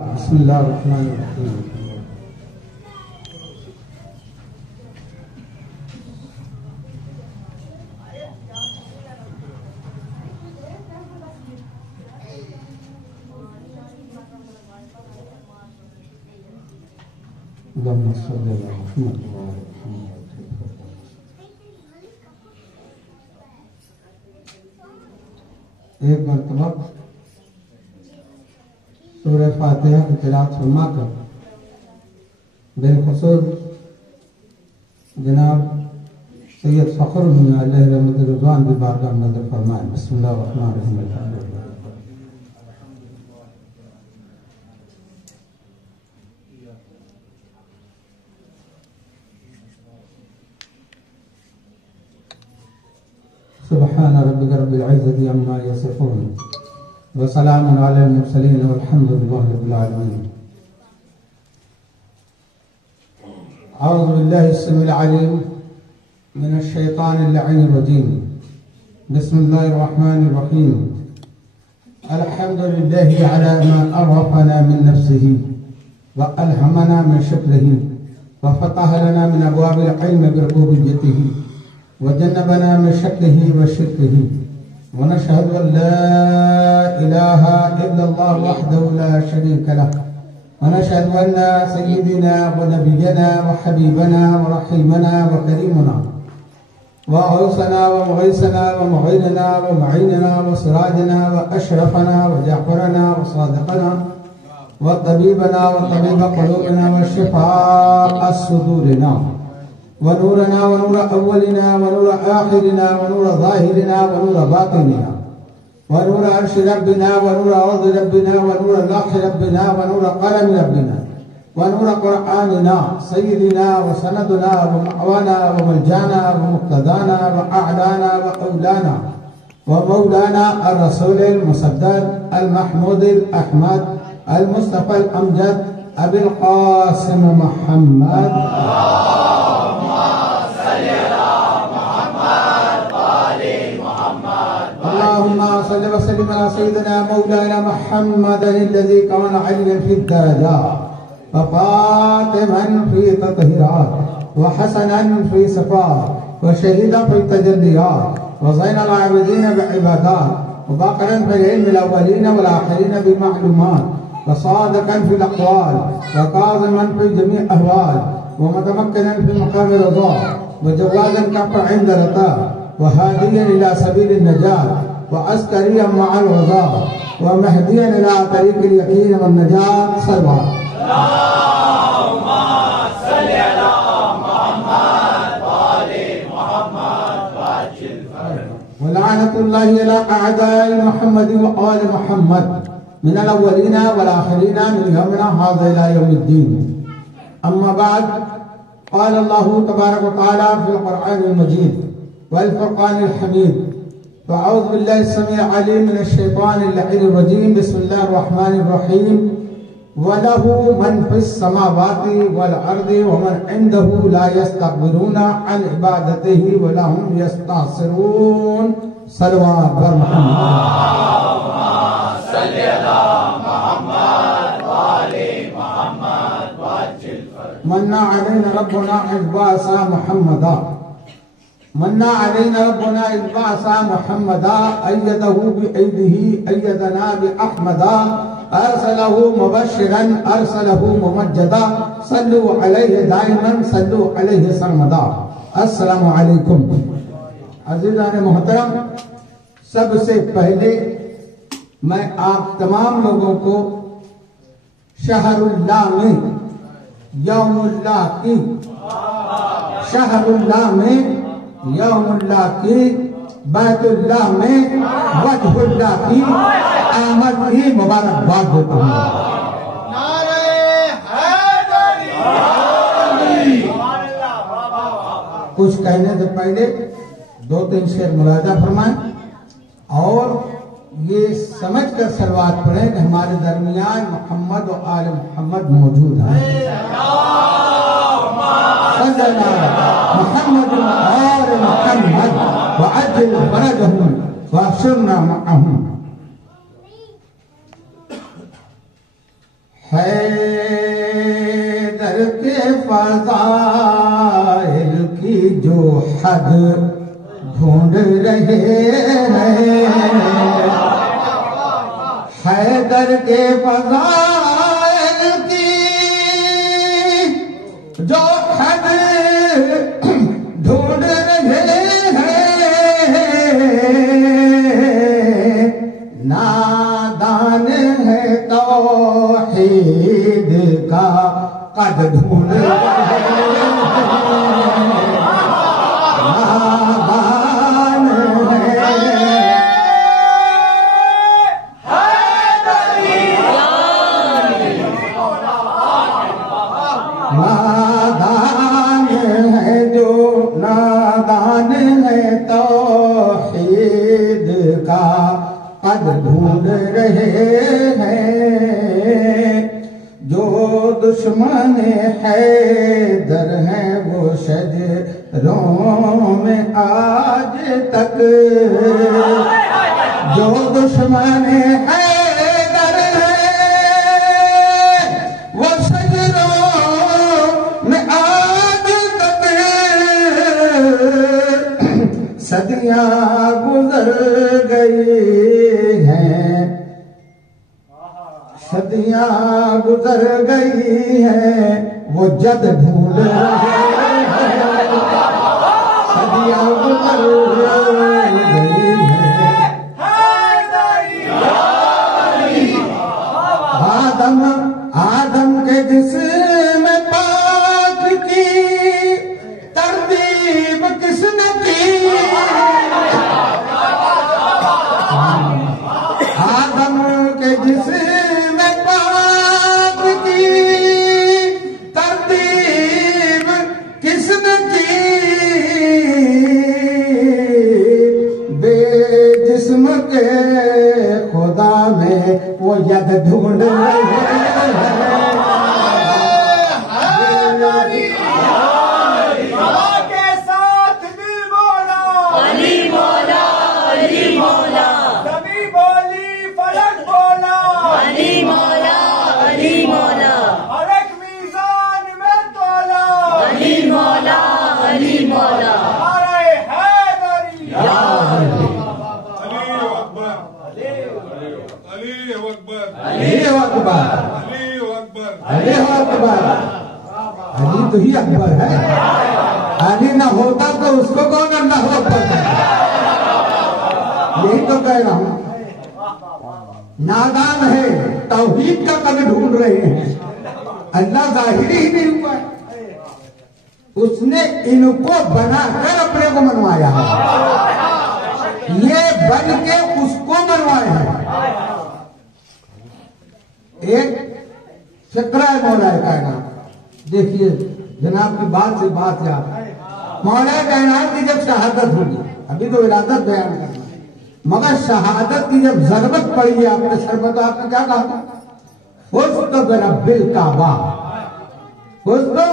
बिस्मिल्लाहिर्रहमानिर्रहीम। अल्लाहुम्मा सल्ली अला मुहम्मद व अला मुहम्मद। एक मरतबा सूरह फातिहा की तिलावत फरमा कर बिलखुसूस जनाब सैयद फ़खर अलैहि रहमत रिज़वान की बारगाह में नज़र फरमाए। बिस्मिल्लाहिर्रहमानिर्रहीम। सुब्हान रब्बिका रब्बिल इज़्ज़ति अम्मा यसिफून व सलामुन अलल मुरसलीन वल्हम्दुलिल्लाहि रब्बिल आलमीन। अऊज़ु बिल्लाहि अस्समीउल अलीम मिनश शैतानिर लईनिर रजीम। बिस्मिल्लाहिर रहमानिर रहीम। अल्हम्दुलिल्लाहि अला मा अरफ़ना मिन नफ्सिही व अल्हमना मिन शुक्रिही व फ़तह लना मिन अबवाबिल इल्म बिरुबूबिय्यतिही वजन्नबना मिन शक्किही व शिर्किही व नशहदु अन ला इलाहा इल्लल्लाह वहदहु ला शरीका लह व नशहदु अन्ना सय्यिदना व नबिय्यना व हबीबना व रहीमना व करीमना व गौसना व मुगीसना व मुगीनना व मुईनना व सिराजना व अशरफना व जाफरना व सादिकना व तबीबना व तबीब क़ुलूबिना व शिफ़ाअ सुदूरिना व नूरना व नूर अव्वलिना व नूर आखिरिना व नूर ज़ाहिरिना व नूर बातिनिना व नूर अर्श रब्बिना व नूर अर्ज़ रब्बिना व नूर लौह रब्बिना व नूर क़लम रब्बिना व नूर क़ुरआनिना सय्यिदिना व सनदना व मअवाना व मलजाना व मुक़्तदाना व अअलाना व औलाना व मौलाना ar-रसूलिल मुसद्दक़ al-महमूदिल अहमद al-मुस्तफ़ल अमजद अबिल क़ासिम मुहम्मद अल्लाहुम्मा सल्लि व सल्लिम अला सय्यिदिना मौलाना मुहम्मदिन अल्लज़ी काना अलिय्यन फ़ी दरजात व फ़ातिमन फ़ी तत्हीरात व हसनन फ़ी सिफ़ात व शहीदन फ़ी तजल्लियात व ज़ैनल आबिदीन बिइबादात व बाक़िरन फ़ी इल्मिल अव्वलीन वल आख़िरीन बिमालूमात व सादिक़न फ़िल अक़वाल व काज़िमन फ़ी जमीअ अहवाल व मुतमक्किनन फ़ी मक़ाम रज़ा व जवाज़न कफ़ इंद रता व हादियन इला सबीलिन नजात व अस्करियन मअल ग़ज़ा व महदियन इला तरीक़िल यक़ीन वन नजात। सल्लल्लाहु अल्लाहुम्मा सल्लि अला मुहम्मद व आलि मुहम्मद व लअनतुल्लाहि अला अअदाइ मुहम्मद व आलि मुहम्मद मिनल अव्वलीन वल आख़िरीन मिन यौमिना हाज़ा इला यौमिद्दीन। अम्मा बाद क़ाल अल्लाहु तबारक व तआला फ़िल क़ुरआनिल मजीद वल फ़ुरक़ानिल हमीद। फ़अऊज़ु बिल्लाहि अस्समीइल अलीम मिनश शैतानिर लईनिर रजीम। बिस्मिल्लाहिर रहमानिर रहीम। वलहु मन फ़िस समावाति वल अर्दि व मन इंदहु ला यस्तकबिरूना अन इबादतिही व लहुम यस्तहसिरून। सल्लल्लाहु अलैहि वसल्लम। मन्ना अलैना रब्बुना इज़ बअसा मुहम्मदा मन्ना अलैना रब्बुना इज़ बअसा मुहम्मदा अय्यदहु बिअयदिही अय्यदना बिअहमदा अरसलहु मुबश्शिरन अरसलहु मुमज्जदा सल्लु अलैहि दाइमन सल्लु अलैहि सरमदा। अस्सलामु अलैकुम। अज़ीज़ान मोहतरम, सबसे पहले मैं आप तमाम लोगों को शहरुल्लाह में यौमुल्लाह की शहरुल्लाह में यौमुल्लाह की बैतुल्लाह में वजहुल्लाह की आमद की मुबारकबाद देता हूँ। कुछ कहने से पहले दो तीन शेर मुलाजा फरमाएं और ये समझ कर सलवात पढ़ें कि हमारे दरमियान मोहम्मद और आले मोहम्मद मौजूद हैं। मोहम्मद और मोहम्मद वअज्जिल फरजहुम वअशरना मअहुम। हैदर के फज़ाइल की जो हद ढूंढ रहे हैं, हैदर के फज़ाइल की जो हद ढूंढ रहे हैं, नादान है तौहीद का कद ढूंढ रहे हैं, नादान नादान है जो नादान है तौहीद का कद ढूंढ रहे हैं, जो दुश्मन हैदर हैं वो शजरों में आज तक, जो दुश्मन हैदर हैं वो सदियां गुजर गई हैं, सदियां गुजर गई हैं, वो जद ढूंढ रहे हैं, सदियां गुजर गई हैं। आदम आदम के जिस्म पाक की तरतीब किसने की, आदम के जिस्म पाक की तरतीब किसने की, बेजिस्म के खुदा में वो यद ढूंढ रहे हैं। अली तो ही अकबर है, अली ना होता तो उसको कौन अल्लाह अकबर है। यही तो कह रहा हूं, नादान है तौहीद का कद ढूंढ रहे हैं, अल्लाह जाहिर ही नहीं हुआ है, उसने इनको बनाकर अपने को मनवाया है, ये बन के उसको मनवाया है। एक फिक्रा है मौला कायनात, देखिए जनाब की बात से बात याद, मौला कायनात की जब शहादत होगी, अभी तो विलादत बयान करना है, मगर शहादत की जब जरूरत पड़ी है आपने सर पर, तो आपने क्या कहा था? फुज़्तु बिरब्बिल काबा, फुज़्तु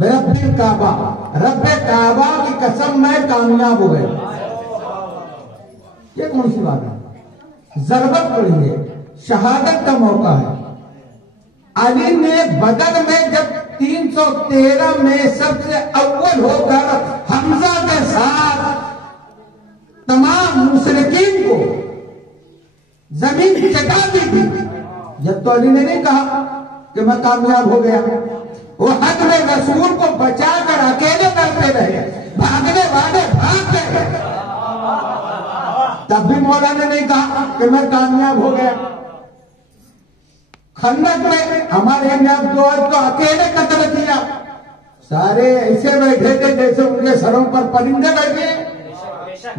बिरब्बिल काबा, रब्बे काबा की कसम मैं कामयाब हो गया। ये कौन सी बात है? जरूरत पड़ी है, शहादत का मौका है। अली ने बदर में जब 313 में सबसे अव्वल होकर हमजा के साथ तमाम मुशरिकीन को जमीन चटा दी थी, जब तो अली ने नहीं कहा कि मैं कामयाब हो गया, वो हक में रसूल को बचाकर अकेले करते रहे, भागने वाले भाग गए, तब भी मौला ने नहीं कहा कि मैं कामयाब हो गया। खंदक में हमारे जब तो अकेले कत्ल किया, सारे ऐसे बैठे थे जैसे उनके सरों पर परिंदे बैठे,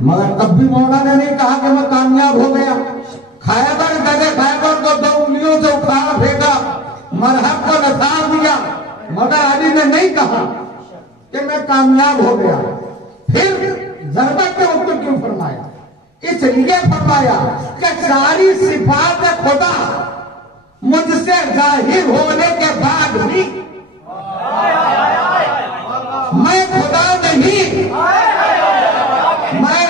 मगर तब भी मौला ने नहीं कहा कि मैं कामयाब हो गया। खैबर गए, खैबर को 2 उंगलियों से उखाड़ फेंका, मरहब को लसार दिया, मगर अली ने नहीं कहा कि मैं कामयाब हो गया। फिर जरूरत के उत्तर क्यों फरमाया? इसलिए फरमाया कि सारी सिफात खुदा मुझसे जाहिर होने के बाद भी मैं खुदा नहीं,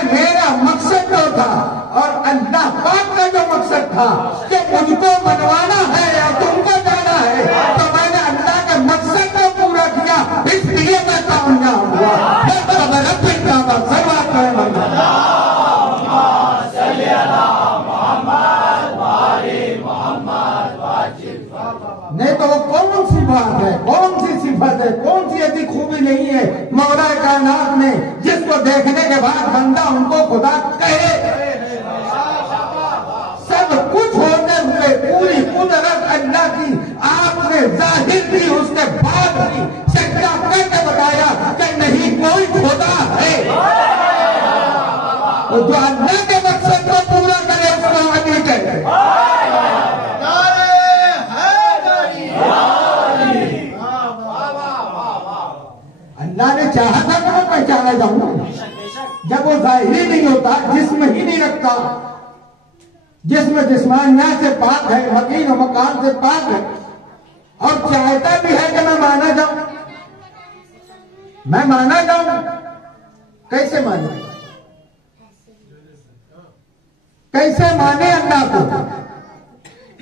मेरा मकसद जो था और अल्लाह पाक का जो मकसद था कि मुझको मनवाना है या तुमको जाना बात है, कौन सी सिफत है, कौन सी ऐसी खूबी नहीं है मौला कायनात में जिसको देखने के बाद बंदा उनको खुदा कहे। सब कुछ होते हुए पूरी कुदरत अल्लाह की आपने जाहिर की, उसके बाद भी सजदा करके बताया कि नहीं कोई खुदा है। और जो अल्लाह के मकसद को पूरा करे उसको आगे करे। अल्लाह ने चाहा था कि मैं पहचाना जाऊंगा। जब वो जाहिर नहीं होता, जिस्म ही नहीं रखता, जिस्म जिस्मानियत से पाक है, मकीन और मकान से पाक है, और चाहता भी है कि मैं माना जाऊं, मैं माना जाऊं, कैसे माने, कैसे माने अल्लाह को?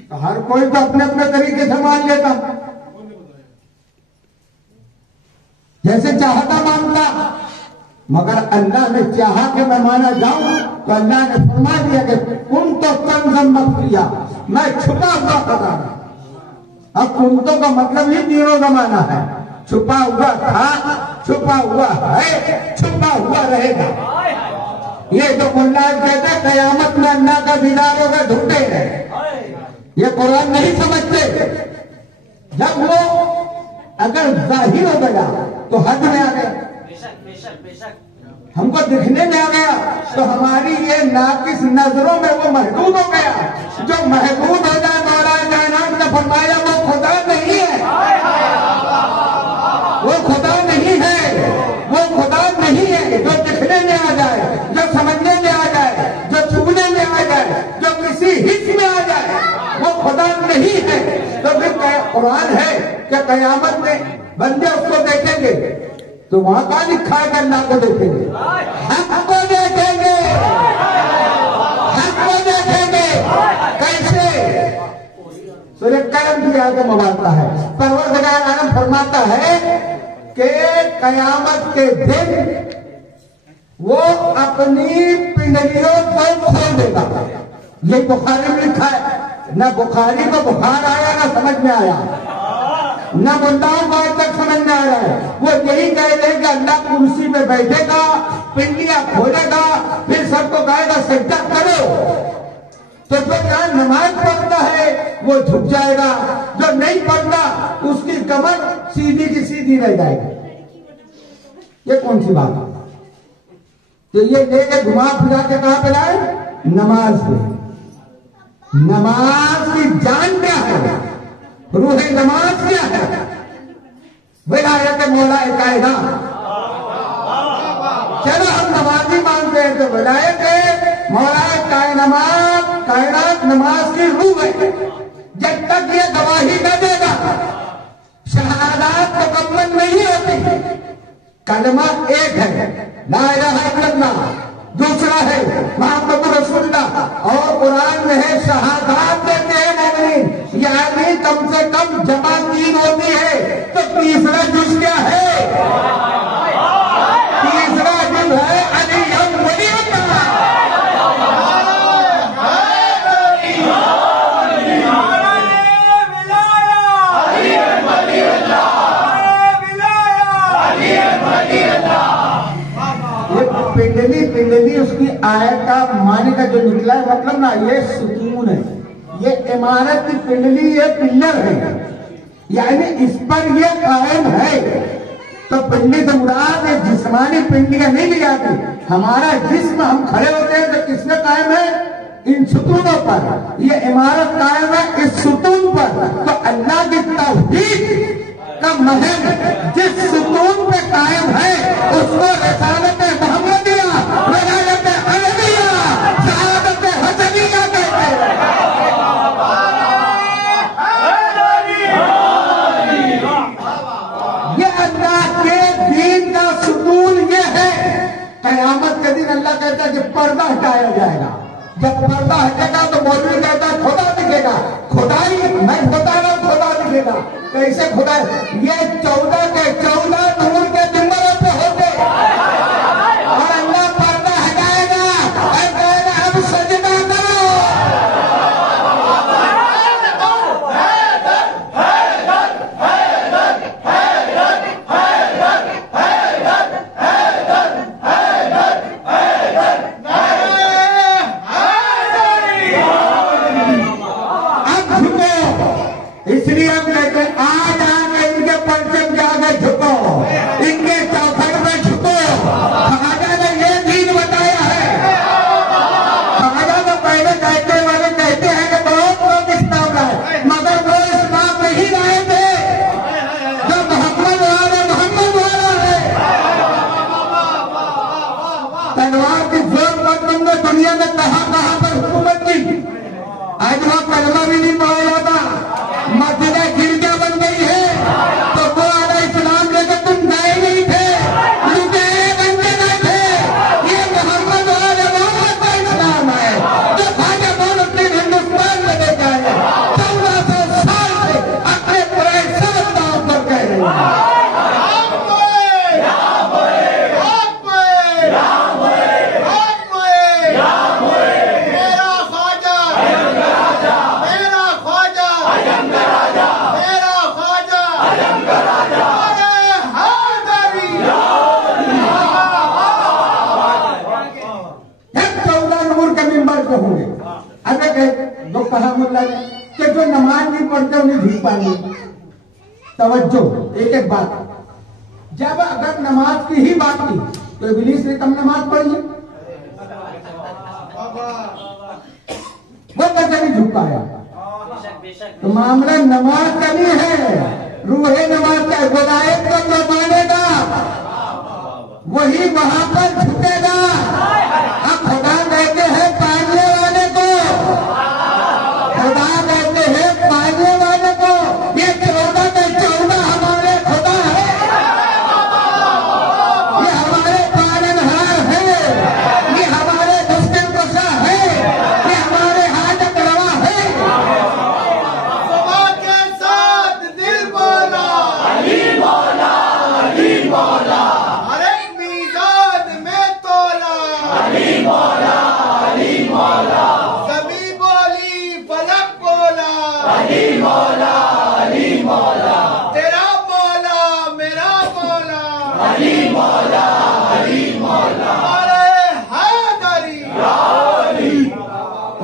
तो हर कोई तो अपने अपने तरीके से मान लेता, जैसे चाहता मानता, मगर अल्लाह ने चाहा कि मैं माना जाऊं तो अल्लाह ने फरमा दिया कि कुन तो कंजम मखफिया, मैं छुपा हुआ खुदा। अब कुंतों का मतलब ही तीनों जमाना है, छुपा हुआ था, छुपा हुआ है, छुपा हुआ रहेगा। ये जो मुल्ला कहते हैं कयामत में अल्लाह का दीदार होगा, ढूंढे हैं, ये कुरान नहीं समझते। जब वो अगर जाहिर हो गया तो हद में आ गया, हमको दिखने में आ गया, तो हमारी ये नाकिस नजरों में वो महदूद हो गया। जो महदूद हो जाए, मौला कायनात ने फरमाया वो खुदा नहीं है, वो खुदा नहीं है, वो खुदा नहीं है। जो दिखने में आ जाए, जो समझने में आ जाए, जो छूने में आ जाए, जो किसी हिस्स में आ जाए, वो खुदा नहीं है। तो फिर कुरान है कि कयामत में बंदे उसको देखेंगे, तो वहां का लिखा है कि अल्लाह को देखेंगे, हमको देखेंगे, हमको देखेंगे। कैसे? सूरह कलम की आगे मवाता है, परवरदिगार आलम फरमाता है कि कयामत के दिन वो अपनी पिंडलियों को खोल देगा। ये बुखारी में लिखा है। न बुखारी को बुखार आया, न समझ में आया, न मुद्दाओं को आज तक समझ में आ रहा है। वो यही कह रहे कि अल्लाह कुर्सी पे बैठेगा, पिंडियां खोलेगा, फिर सबको कहेगा सजदा करो। तो जो यहाँ नमाज पढ़ता है वो झुक जाएगा, जो नहीं पढ़ता उसकी कमर सीधी की सीधी रह जाएगी। ये कौन सी बात है? तो ये लेके घुमा फिरा के कहां पे लाए? नमाज पे। नमाज की जान क्या है? रूह नमाज क्या है? विलायत मौला कायनात। चलो हम नमाजी मानते हैं, तो विलायत मौला कायनात नमाज की रूह है। जब तक ये गवाही न देगा, शहादत मुकम्मल नहीं होती। कलमा एक है, ला इलाहा इल्लल्लाह, दूसरा है मोहम्मद रसूलुल्लाह, और कुरान में है शहादत देते हैं मोमिन, यानी कम से कम जमा 3 होती है। तो तीसरा जुज क्या है? तीसरा जुज है अली वलीउल्लाह। पिंडली उसकी आयत का माने का जो निकला है, मतलब ना ये सुकून है, ये इमारत की पिंडली, ये पिल्लर है, यानी इस पर ये कायम है। तो पिंडली से मुराद जिस्मानी पिंडलियां नहीं ली जाती। हमारा जिस्म, हम खड़े होते हैं तो किसमें कायम है? इन सुतूनों पर। ये इमारत कायम है इस सुतून पर। तो अल्लाह की तौहीद का महल जिस सुतून पे कायम है उसको रिसालत मोहम्मदिया, विलायत अलविया, शहादत हसनिया कहते हैं। ये अल्लाह के दीन का सुतून ये है। कयामत के दिन अल्लाह कहता है कि पर्दा हटाया जाएगा। जब पर्दा हटेगा तो मौलवी कहता है खुदा दिखेगा। खुदाई मैं बता रहा हूं, खुदा दिखेगा। कैसे खुदा? ये 14 के 14 नूर के मिंबरों पे होंगे और अल्लाह पर्दा हटाएगा और कहेगा अब सजदा करो। तुमने दुनिया में कहां कहां पर हुकूमत की, आज वहां कलमा भी नहीं पढ़ा जाता, मस्जिदें गिरजा बन गई है, तो वो आला इस्लाम लेकर तुम गए नहीं थे, लुटेरे बन के गए थे। ये मोहम्मद वाले मोहम्मद का इस्लाम है जो खाजा मोइनुद्दीन हिंदुस्तान में लेके आए 1400 साल से अपने पूरे सब दाव पर कह रहे हैं। होंगे अगर जो कहा मुल्ला ने कि जो नमाज नहीं पढ़ते उन्हें भी पानी। तवज्जो, एक एक बात, जब अगर नमाज की ही बात की तो इब्लीस ने कम नमाज पढ़ी है, वो कैसे नहीं झुकाया। तो मामला नमाज का नहीं है, रूहे नमाज का। विलायत को जो मानेगा वही वहां पर झुकेगा। अब खुदा कहते हैं पाने वाले को, खुदा कहते हैं पाने वाले को। ये 14 में 14 हमारे खुदा है, ये हमारे पालनहार है, ये हमारे दुश्मन कशा है, ये हमारे हाजत रवा है। सुबह के साथ दिल बोला अली मौला, अली मौला, हर एक मीज़ान में तोला अली मौला, अली मौला, ज़मी बोली फलक बोला अली मौला, अली मौला, तेरा मौला मेरा मौला अली मौला, अली मौला, अरे हैदरी या अली।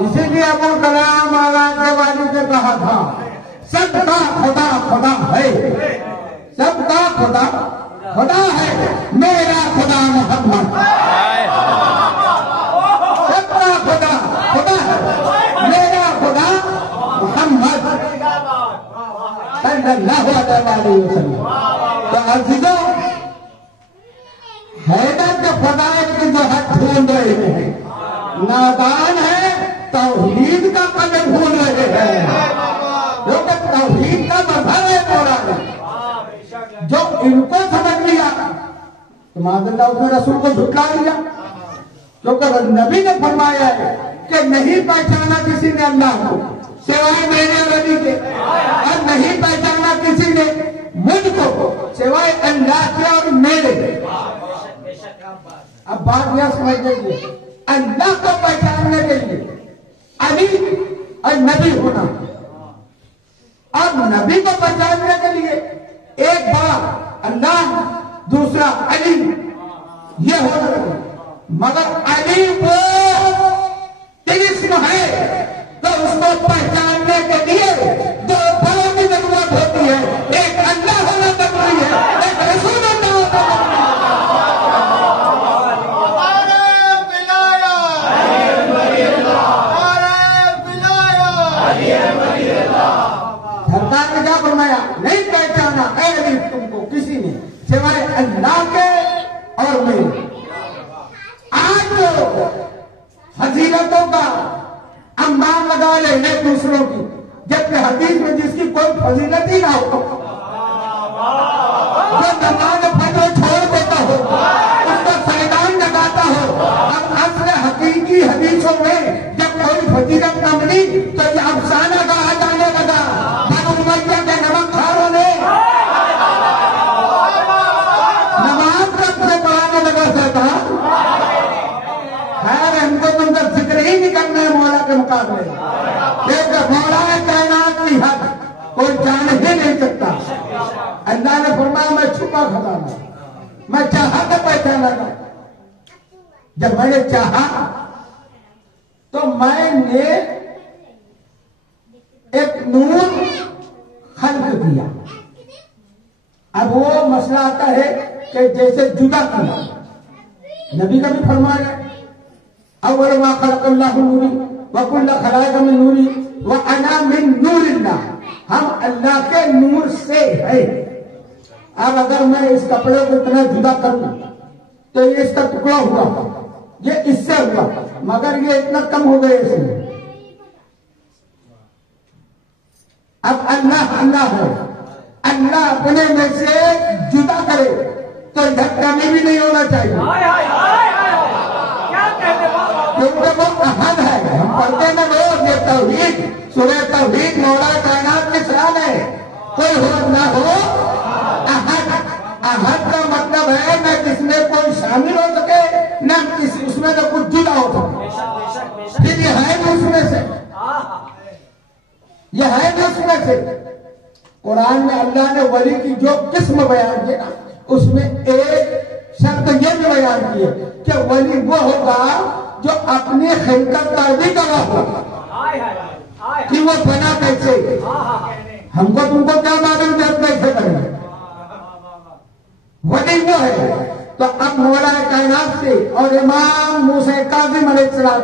इसीलिए अबुल कलाम आज़ाद के वाली ने कहा था सबका खुदा खुदा है, सबका खुदा खुदा है, मेरा खुदा मोहम्मद। सबका खुदा खुदा है, मेरा खुदा मोहम्मद सल्लल्लाहु अलैहि वसल्लम। तो अज़ीज़ों, हैदर के फदाइल की जो हद ढूंढ रहे हैं, नादान है, तौहीद का कदम ढूंढ रहे हैं, जो कि तौहीद का मजहब है मौलाना। जो इनको समझ लिया तो माज़अल्लाह उसने रसूल को झुठला लिया, क्योंकि नबी ने फरमाया है कि नहीं पहचाना किसी ने अल्लाह को सिवाय मेरे नबी के, और नहीं पहचाना किसी ने मुझको सिवाय अल्लाह के और मेरे। अब बात यह समझ लीजिए, अल्लाह को पहचानने के लिए अली और नबी होना, और नबी को पहचानने के लिए एक बार अल्लाह दूसरा अली, यह हो सकता है। मगर अली वो तिरिस्म है, तो उसको पहचानने के लिए दो बड़ों की जरूरत होती है, एक अल्लाह होना जरूरी है, एक रसूल होना जरूरी है। सरकार ने क्या फरमाया, नहीं पहचाना है अली तुमको किसी ने सिवाय अल्लाह के और मेरे। आज जो फजीलतों का अंबार लगा ले दूसरों की, जबकि हदीस में जिसकी कोई फजीलत ही ना हो, जो नमाज फजर छोड़ देता हो, उसको शैतान लगाता हो। अब असल हकीकी हदीसों में जब कोई फजीलत न मिली तो ये अफसाना कहा जाने लगा, बनु उमय्या के नमक खारों ने नमाज कब से पढ़ाने लगा शैतान। खैर, हमको तुमका जिक्र ही नहीं करना है मौला के मुकाबले, क्योंकि मौला कायनात की हद कोई जान ही नहीं सकता। अल्लाह ने फरमाया मैं छुपा खजाना, मैं चाहा तो पहचाना था। जब मैंने चाहा तो मैंने एक नूर खल्क किया। अब वो मसला आता है कि जैसे जुदा किया, नबी का भी फरमाया अव्वल मा खलक़ल्लाहु नूरी व कुल्ल खलाइक़ मिन नूरी व अना मिन नूरिल्लाह। हम अल्लाह के नूर से है। अब अगर मैं इस कपड़े को इतना जुदा करूं तो ये इसका टुकड़ा हुआ, ये इससे हुआ, मगर ये इतना कम हो गए इसमें। अब अल्लाह अल्लाह है, अल्लाह अपने में से जुदा करे तो इधर कमी भी नहीं होना चाहिए, क्योंकि वो अहद है। हम पढ़ते ना रोज ये तौहीद, सूरह तौहीद मौला कायनात की शान है, कोई हो ना हो अहद। अहद का मतलब है न जिसमें कोई शामिल हो सके न उसमें तो कुछ जुदा हो सके। फिर ये है न उसमें से, यह है न उसमें से। कुरान में अल्लाह ने वली की जो किस्म बयान की ना, उसमें एक शर्त ये भी बयान की है कि वली वो होगा जो अपनी खिलकत पर भी गवाह होगा कि वो बना कैसे। हमको तुमको क्या मालूम जब कैसे बने, वली वो है। तो अब मौला कायनात से और इमाम मूसा काज़िम अलैहिस्सलाम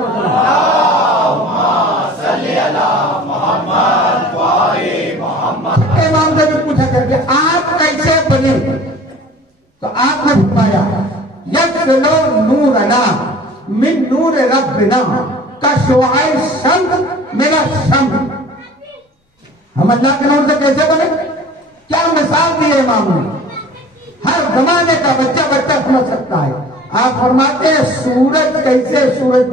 इमाम से भी पूछा करके आप कैसे बने, तो आपने फरमाया यस्लो नूरना मिन नूर रब्बिना का शुआए शम्स मेरा शम्स। हम अल्लाह के नूर से कैसे बने, क्या मिसाल दी है इमाम ने, हर जमाने का बच्चा बच्चा समझ सकता है। आप फरमाते हैं सूरज कैसे, सूरज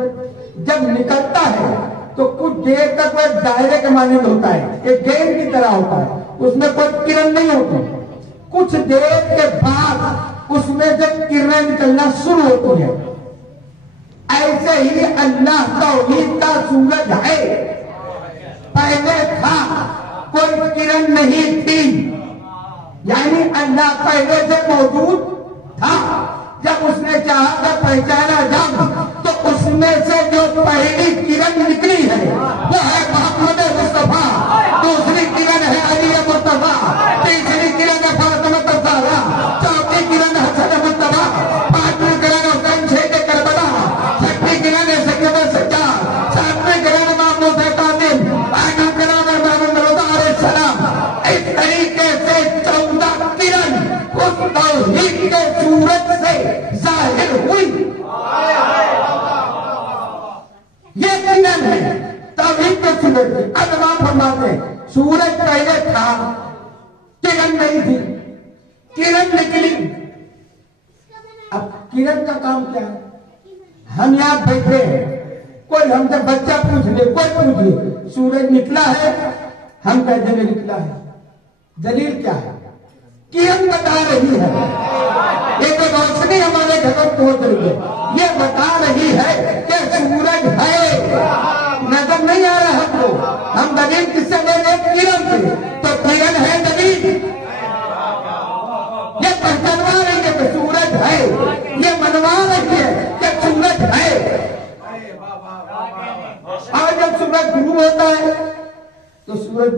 जब निकलता है तो कुछ देर तक वह दायरे के मानिंद होता है, एक गेंद की तरह होता है, उसमें कोई किरण नहीं होती। कुछ देर के बाद उसमें से किरणें निकलना शुरू होती है। ऐसे ही अल्लाह तौहीद का सूरज है, पहले था कोई किरण नहीं थी, यानी अल्लाह पहले से मौजूद था। जब उसने चाहा था पहचाना जब, तो उसमें से जो पहली किरण निकली है वो है मोहम्मद मुस्तफा, दूसरी किरण है अली मुस्तफा, तीसरी किरण है फातिमा ज़हरा, चौथी किरण है हसन मुस्तफा, पांचवी किरण हुसैन शेख करबला, छठी किरण है सैयद सज्जाद, सातवीं किरण इमाम मूसा काज़िम, आठवीं किरण है इमाम रज़ा अलैहिस्सलाम। इस तरीके से 14 किरण उस तौहीद के सूरज से जाहिर हुई। ये किरण है तौहीद के सूरज की। अब इमाम फरमाते हैं सूरज पहले था, किरण नहीं थी, किरण निकली। अब किरण का काम क्या है, हम यहां बैठे हैं, कोई हमसे बच्चा पूछ ले, कोई पूछ ले सूरज निकला है, हम कहते हैं निकला है, दलील क्या है, किरण बता रही है, एक रोशनी हमारे घर में पहुंच रही है, ये बता रही है कि सूरज है, नजर नहीं आ रहा हमको। हम दलील किससे ले रहे, किरण से, तो किरण है दलील, ये पहचानवा रही है कि सूरज है, ये मनवा रही है कि सूरज है। और जब सूरज गुरु होता है तो सूरज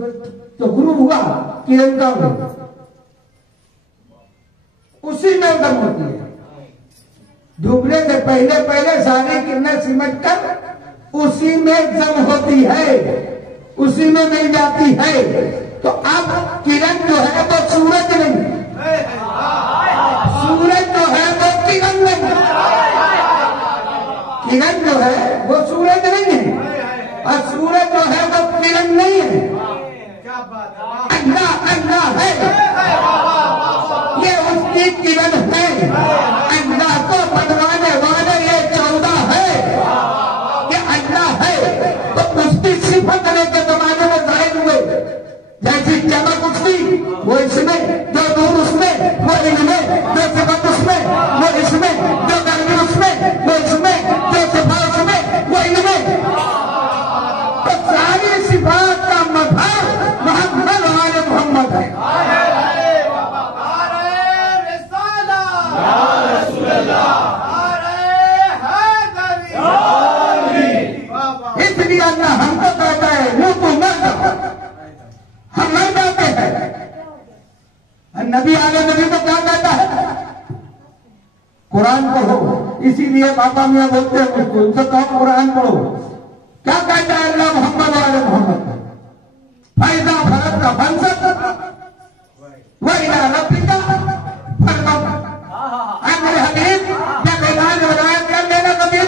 तो गुरु हुआ, किरण का उसी में दम होती है। डूबने से पहले पहले सारी किरणें सिमट कर उसी में जम होती है, उसी में मिल जाती है। तो अब किरण जो है वो सूरज नहीं, सूरज जो है वो किरण नहीं, किरण जो है वो सूरज नहीं है, और सूरज जो है वो किरण नहीं है। अल्लाह अल्लाह है, ये उसकी किरण है। अल्लाह को बनवाने वाले ये 14 है, ये अल्लाह है। तो उसकी सिफत के जमाने में जाहिर हुए, जैसी चमक उसकी वो इसमें, जो नूर उसमें वो इनमें, जो सिफत उसमें वो इसमें, जो गर्मी उसमें वो इसमें, जो सिफा उसमें वो इनमें। तो सारी सिफात का मजहर मोहम्मद वाले मोहम्मद है। इसलिए अल्लाह हमको कहता है वो तो मर्द, हम नहीं कहते हैं। नबी आले नबी को क्या कहता है, कुरान पढ़ो। इसीलिए बाबा मियाँ बोलते हैं मुझको, उनसे कहो कुरान पढ़ो। क्या कहता है अल्लाह मोहम्मद वाले मोहम्मद का, फैजा भरत का फंसत वही रब्बिका फरगब। अगर हदीस जब ऐलान हो रहा है कर लेना कबीर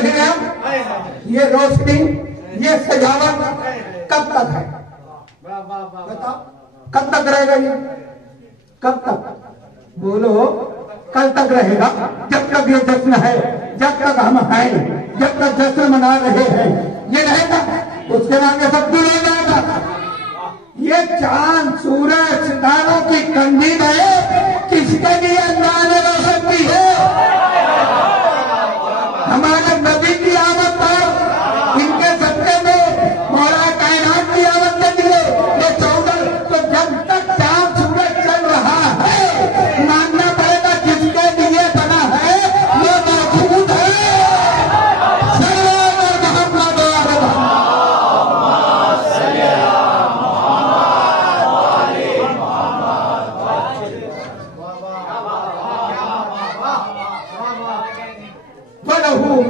रहे हैं हम, ये रोशनी, ये सजावट कब तक है? बताओ कब तक रहेगा ये? कब तक? बोलो कल तक रहेगा। जब तक ये जश्न है, जब तक हम हैं, जब तक जश्न मना रहे हैं, ये रहेगा। उसके बाद ये सब दूर हो जाएगा। ये चांद, सूरज, सितारों की कंदील है, किसके लिए अल्लाह ने रोशन की है? हमारे नबी की आमद पर, इनके सत्ते में मौला कायनात की आमद के लिए ये 14। तो जब तक चांद सूरज चल रहा है, मानना पड़ेगा जिसके लिए बना है वो मौजूद है।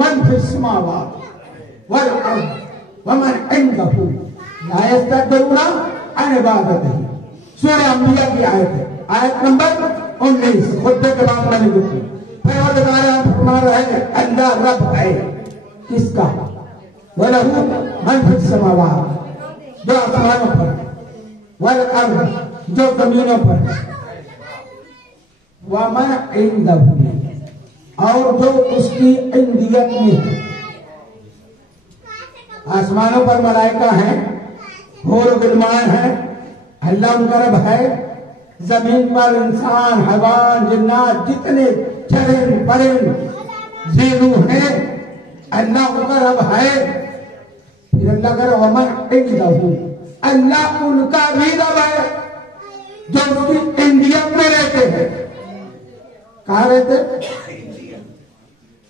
मन फिस्मावात वल अर्द वमन इंदहु ला यस्तकबिरूना अन इबादतिही। सूरह अंबिया की आयत है, आयत नंबर 19। खुतबे के बाद मैंने लिखी। परवरदिगार फरमा रहे हैं अल्लाह रब है किसका? वलहु मन फिस्मावात, जो आसमानों पर, वल अर्द, जो जमीनों पर, वमन इंदहु, और जो उसकी इंदियत में है। आसमानों पर मलाइका हैं, होर गिलमान है, अल्लाह उनका रब है। जमीन पर इंसान, हैवान, जिन्नात, जितने चरिंद परिंद जीरू हैं, अल्लाह उनका रब है। फिर अल्लाह का वमन इंदहु, अल्लाह उनका भी रब है जो उसकी इंदियत में रहते हैं। कहाँ रहते?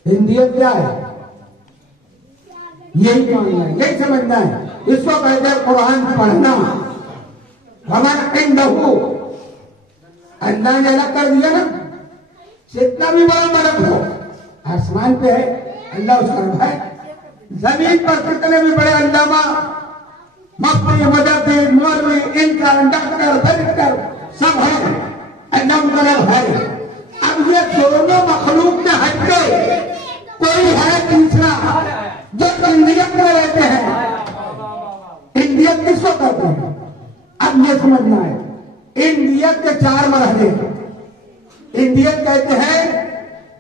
इंदियत क्या है? यही मानना है, यही समझना है। इसको कहते हैं कुरान पढ़ना। वमन इंदहु, अल्लाह ने अलग कर दिया ना। जितना भी बड़ा मलक हो, आसमान पे है अल्लाह उसका रब है। जमीन पर कितने भी बड़े अल्लामा, मुफ्ती, मुजद्दिद, मौलवी, इनका डॉक्टर, बैरिस्टर सब है, अल्लाह उनका रब है। अब ये दोनों मखलूक में हटके कोई है तीसरा जो इंडियत में रहते हैं। इंडियत किसको कहते हैं? अब ये समझना है, इंडियत के 4 मरहले। इंडियत कहते हैं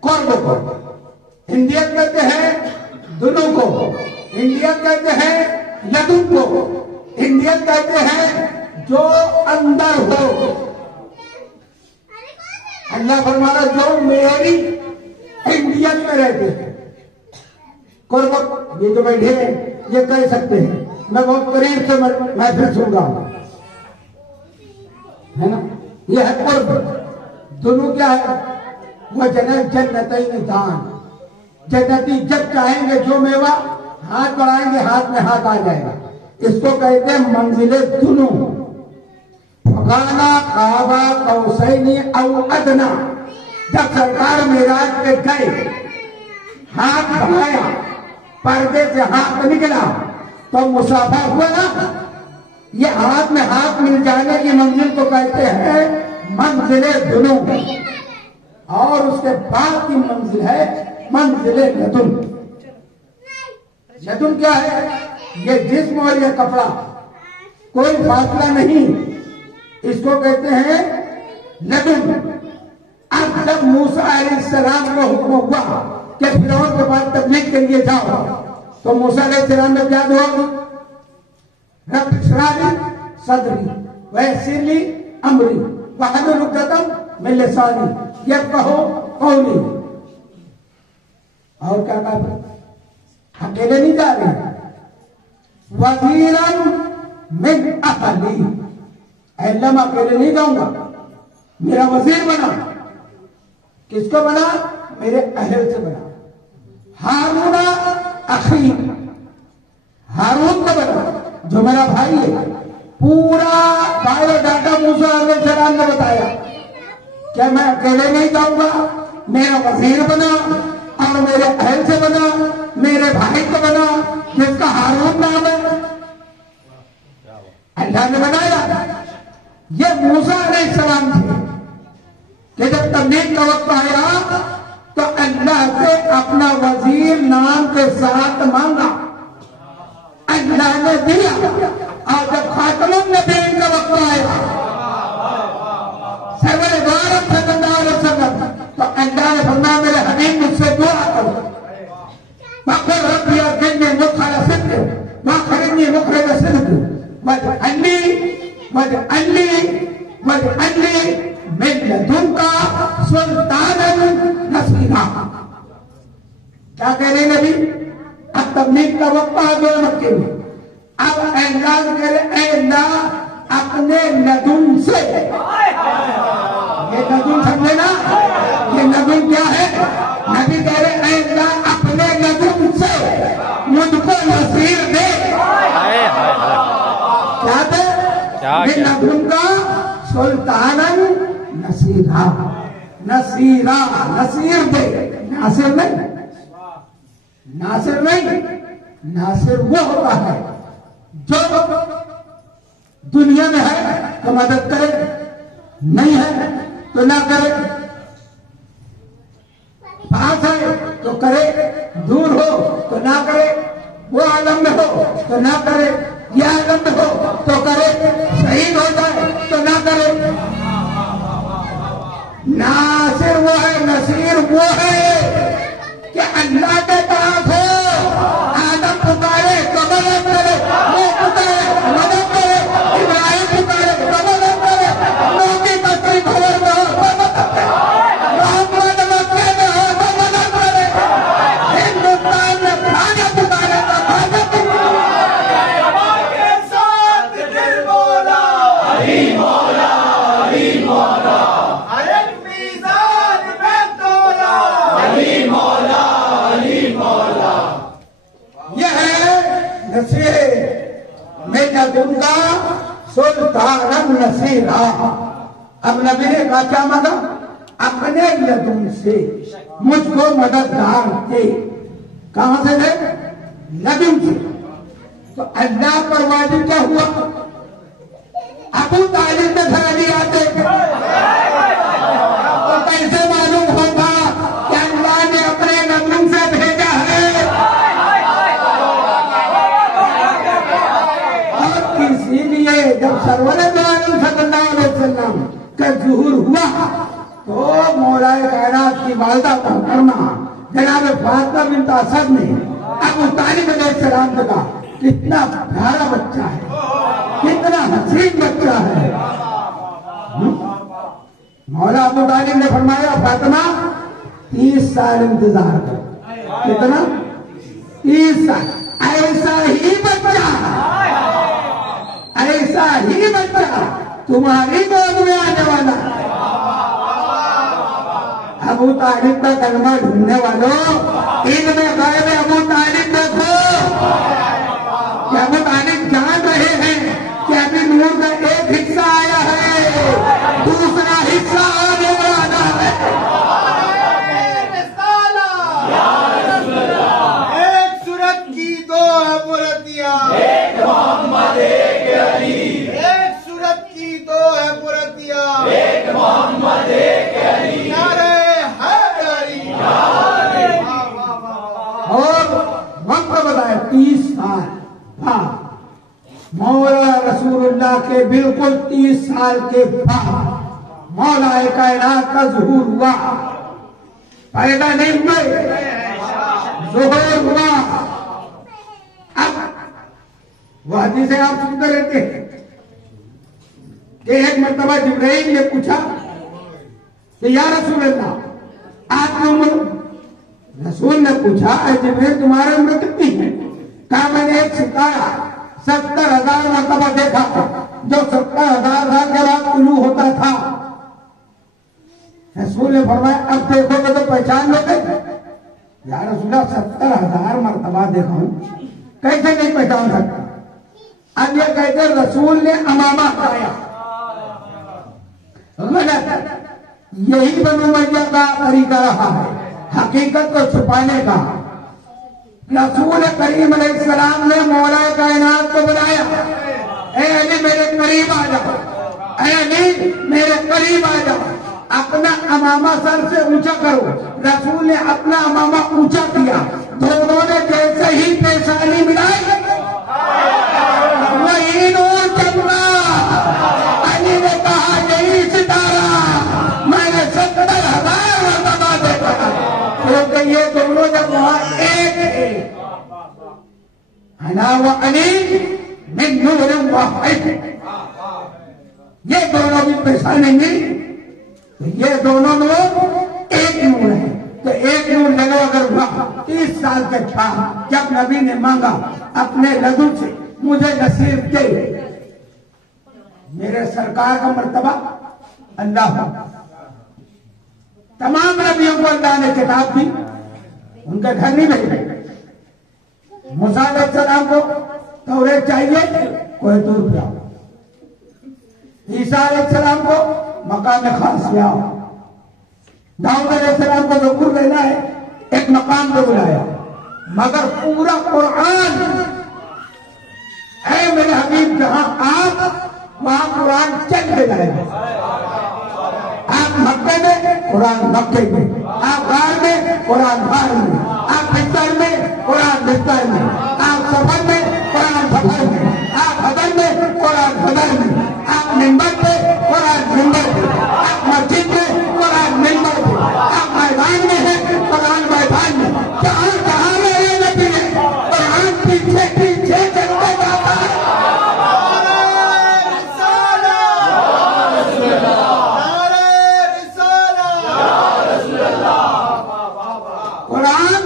कुर्ब को, इंडियत कहते हैं दुनू को, इंडियत कहते हैं लदुन को, इंडियत कहते हैं जो अंदर हो। अल्लाह फरमाना जो मेरी इंडियत में रहते हैं। कुर्ब, ये जो बैठे हैं ये कह सकते हैं मैं बहुत करीब से महफिल सुन रहा हूं, है ना? ये है कुर्ब। दोनों क्या है? वह जन्नतैन दान, जन्नती जब चाहेंगे जो मेवा हाथ बढ़ाएंगे हाथ में हाथ आ जाएगा। इसको कहते हैं मंजिले दोनों। फकाना काबा कौसैनी औ अदना, जब सरकार मेराज पे गए, हाथ बढ़ाया, पर्दे से हाथ निकला तो मुसाफा हुआ ना। ये हाथ में हाथ मिल जाने की मंजिल को कहते हैं मंजिले दुनू। और उसके बाद की मंजिल है मंजिले लदुन। लदुन क्या है? ये जिस्म और ये कपड़ा, कोई फासला नहीं, इसको कहते हैं लदुन। अब जब मूसा अलैहिस्सलाम को हुक्म हुआ कि फिरौन के पास तबलीग के लिए जाओ, तो मूसा अलैहिस्सलाम ने क्या दुआ की? रब इश्रह ली सदरी वयस्सिर ली अमरी वहलुल उक़दतम मिन लिसानी यफ़क़हू क़ौली। और क्या कहा? अकेले नहीं जा रहे, वज़ीरन मिन अहली, अल्लाह मैं अकेले नहीं जाऊंगा, मेरा वजीर बना। किसको बना? मेरे अहल से बना। हारूना अखी, हारून को बना जो मेरा भाई है। पूरा बायोडाटा मूसा अलैहिस्सलाम ने बताया क्या मैं अकेले नहीं जाऊंगा, मेरा वजीर बना और मेरे अहल से बना, मेरे भाई को बना जिसका हारून नाम है। अल्लाह ने बनाया। ये मूसा अलैहिस्सलाम थे कि जब तबलीग का वक्त आया तो अल्लाह से अपना वजीर नाम के साथ मांगा, अल्लाह ने दिया। और जब खातमुन नबीयीन का वक्त आया, सरवर दोआलम सल्लल्लाहु अलैहि वसल्लम, तो अल्लाह ने फरमाया मेरे हबीब मुझसे दुआ करो, वक़ुल रब्बी अरज़िक़नी मुदख़ला सिद्क़ वअख़रिजनी मुख़रिज सिद्क़ वजअलनी मिन लदुन्का सुल्तानन नसीरा। क्या कह रहे नबी? अब तबलीग का वक्त आ गया मक्के में। अब ऐलान करे अल्लाह अपने लदुन से, ये लदुन समझे ना, ये लदुन क्या है? नबी कह रहे अल्लाह अपने लदुन से मुझको नसीर दे। क्या दे? मिन लदुन्का सुल्तानन नसीरा। नसीरा, नसीर दे, नासिर नहीं, नासिर नहीं। नासिर वो होता है जो दुनिया में है तो मदद करे, नहीं है तो ना करे, पास है तो करे, दूर हो तो ना करे, वो आलम में हो तो ना करे, ये आलम में हो तो करे, शहीद हो जाए तो ना करे। नासिर वो है, नसीर वो है कि अल्लाह के पास हो, आदम पुकारे तो मदद करे, वो पुकारे मदद करे, इब्राहिम पुकारे तो मदद करे, नबी बकरी भवर में हो तो मदद करे, मोहम्मद मक्के में हो तो मदद करे, हिंदुस्तान में खाना पुकारे तो खाना के साथ दिल मौला अली मौला अली मौला, हर एक मीज़ान में तोला अली मौला अली मौला। यह है नसीर मैं दूंगा सुल्तान नसीरा। अब नबी ने कहा क्या मांगा? अपने लदुन से मुझको मददगार दे। कहां से दे? लदुन से। तो अल्लाह पर वाजिब क्या हुआ? अबू तालिब ने घर नहीं आते तो कैसे मालूम होगा कि अल्लाह ने अपने लदुन से भेजा है? और इसीलिए जब सरवर दो आलम सल्लल्लाहु अलैहि वसल्लम का ज़ुहूर हुआ तो मौलाए कायनात की वालिदा मोहतरमा जनाब फातिमा बिन्त असद ने अबू तालिब अलैहिस्सलाम से कहा, कितना प्यारा बच्चा है, कितना हसीन बच्चा है। मौला अबू तालिब ने फरमाया फातिमा 30 साल इंतजार करो। कितना? 30 साल। ऐसा ही बच्चा, ऐसा ही बच्चा तुम्हारी गोद में आने वाला है। अबू तालिब का कलमा ढूंढने वालों, इनमें गायब अबू तालिब देखो। क्या अबू तालिब जान रहे हैं कि अभी नूर का एक हिस्सा आया है, दूसरा हिस्सा आने वाला है। एक सूरत की दो है पुरतिया, एक मोहम्मद एक अली। एक सूरत की दो है पुरतिया, एक मोहम्मद एक अली। नारे हैदरी, और वक्त बताया 30 साल बाद मौला रसूलुल्लाह के बिल्कुल 30 साल के बाद मौला कायनात का ज़ुहूर हुआ। पैदा नहीं हुए, ज़ुहूर हुआ। अब वह हदीसें आप सुनते रहते हैं कि एक मर्तबा जिब्राइल ने पूछा कि या रसूलल्लाह आपकी उम्र? रसूल ने पूछा जिब्राइल तुम्हारी उम्र कितनी है? कहा मैंने एक सितारा 70,000 मरतबा देखा था, जो 70,000 साल के बाद तुलू होता था। रसूल ने फरमाया अब देखोगे तो पहचान लोगे? या रसूलल्लाह 70,000 मरतबा देखा हूं, कैसे नहीं पहचान सकता? अब ये कहते रसूल ने अमामा हटाया। यही बनु उमय्या का तरीका रहा है हकीकत को छुपाने का। रसूल करीम अलैहिस्सलाम ने मौला कायनात को बुलाया, ए अली मेरे करीब आ जाओ, ए अली मेरे करीब आ जाओ। अपना अमामा सर से ऊंचा करो। रसूल ने अपना अमामा ऊंचा किया, दोनों ने जैसे ही पेशानी मिलाई वही नूर चमका। अली ने कहा यही सितारा मैंने 70,000 मरतबा देखा, क्योंकि ये दोनों जब वहां एक थे, अना व अली मिन नूर वाहिद, ये दोनों भी पेशानी मिली, ये दोनों नूर एक नूर है। तो एक नूर जलो अगर हुआ 30 साल के था जब नबी ने मांगा अपने लदू से मुझे नसीब दे, मेरे सरकार का मर्तबा अल्लाह। तमाम नबियों को अल्लाह ने किताब दी, उनके घर नहीं भेजे। मूसा अलैहिस्सलाम को तौरेत चाहिए, कोई दूर जाओ। ईसा अलैहिस्सलाम को मकाम खास ले आओ। दाऊद अलैहिस्सलाम को ज़बूर लेना है, एक मकाम पे बुलाया। मगर पूरा कुरान, ऐ मेरे हबीब जहां आप वहां कुरान चल के जाएगा। आप मक्के में कुरान मक्के में, आप गार में कुरान गार में, आप बिस्तर में कुरान बिस्तर में, आप सफर में कुरान सफर में, आप हदर में कुरान हदर में, आप मिंबर पे कुरान मिंबर पे, आप मस्जिद में कुरान मिंबर पे, आप मैदान में है कुरान मैदान में। जहां जहां मेरे नबी है कुरान पीछे पीछे चलते जाता है। कुरान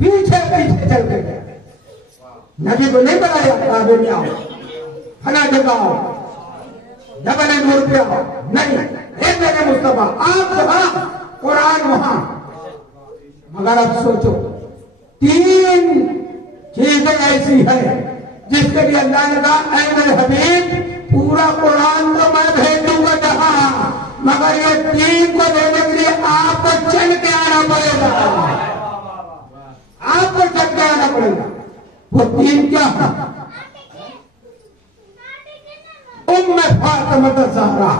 पीछे पीछे चलते गए। नबी को नहीं बनाया काबे में आओ, फला जगह आओ, जबल नूर पे आओ, नहीं, हे मेरे मुस्तफा आप जहां कुरान वहां। मगर अब सोचो 3 चीजें ऐसी है जिसके लिए अल्लाह ने कहा ऐ मेरे हबीब पूरा कुरान तो मैं भेजूंगा जहां, मगर ये 3 को देने के लिए आपको चल के आना पड़ेगा, आपको चल के आना पड़ेगा। वो 3 क्या है? उम्मे फातिमा ज़हरा,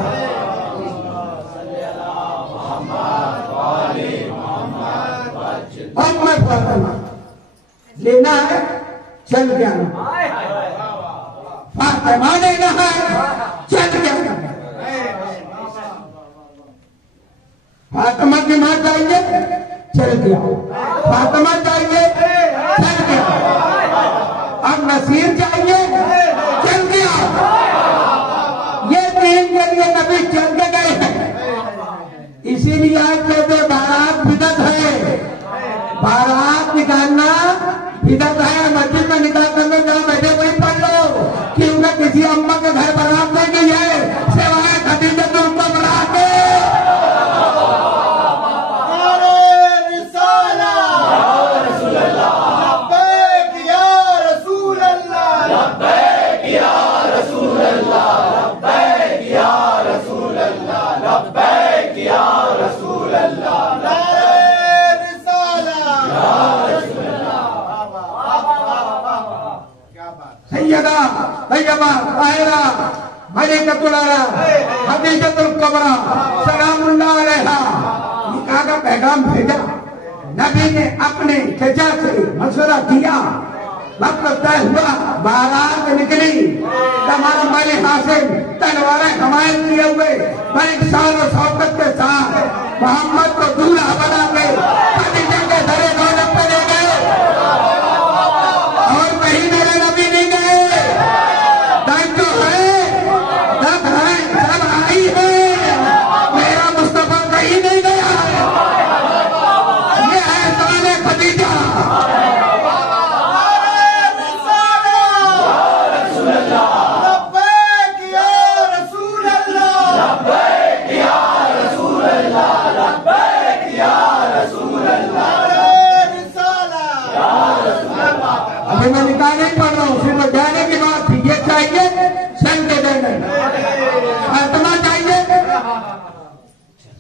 उम्मे फातिमा लेना है, चल के आना। फातिमा लेना है, चल के आना। फातिमा की मां चाहिए, चल के आओ। फातिमा चाहिए, चल के आओ। अब नसीर चाहिए, चल के आओ। ये 3 के लिए नबी चल के गए हैं। इसीलिए आज कहते बारात बिदअत है, बारात निकालना बिदअत है। मस्जिद में निकाल कर लो, जहाँ बैठे वही पढ़ लो, क्योंकि किसी अम्मा के घर बारात नहीं गई है सिवाय खदीजतुल कुबरा के। सैयदा तैयबा ताहिरा मलिकतुल अरब खदीजतुल कुबरा सलामुल्लाह अलैहा निकाह का पैगाम भेजा। नबी ने अपने चचा से मशवरा किया, वक्त तय हुआ, बारात निकली। तमाम बड़े हासिल तलवारें हमारे किए हुए बड़ी शान और शौकत के साथ मोहम्मद को दूल्हा बना के खदीजा के घरे दौलत पे ले गए। और कहीं मेरे नबी नहीं गए, दर्द जो है दर्द है, सब आई है, मेरा मुस्तफा कहीं नहीं गया है। ये है शान खदीजा। अभी मैं निकाह नहीं पढ़ रहा हूँ, सिर्फ जाने की बात थी। ये चाहिए सन के देने, फातिमा चाहिए।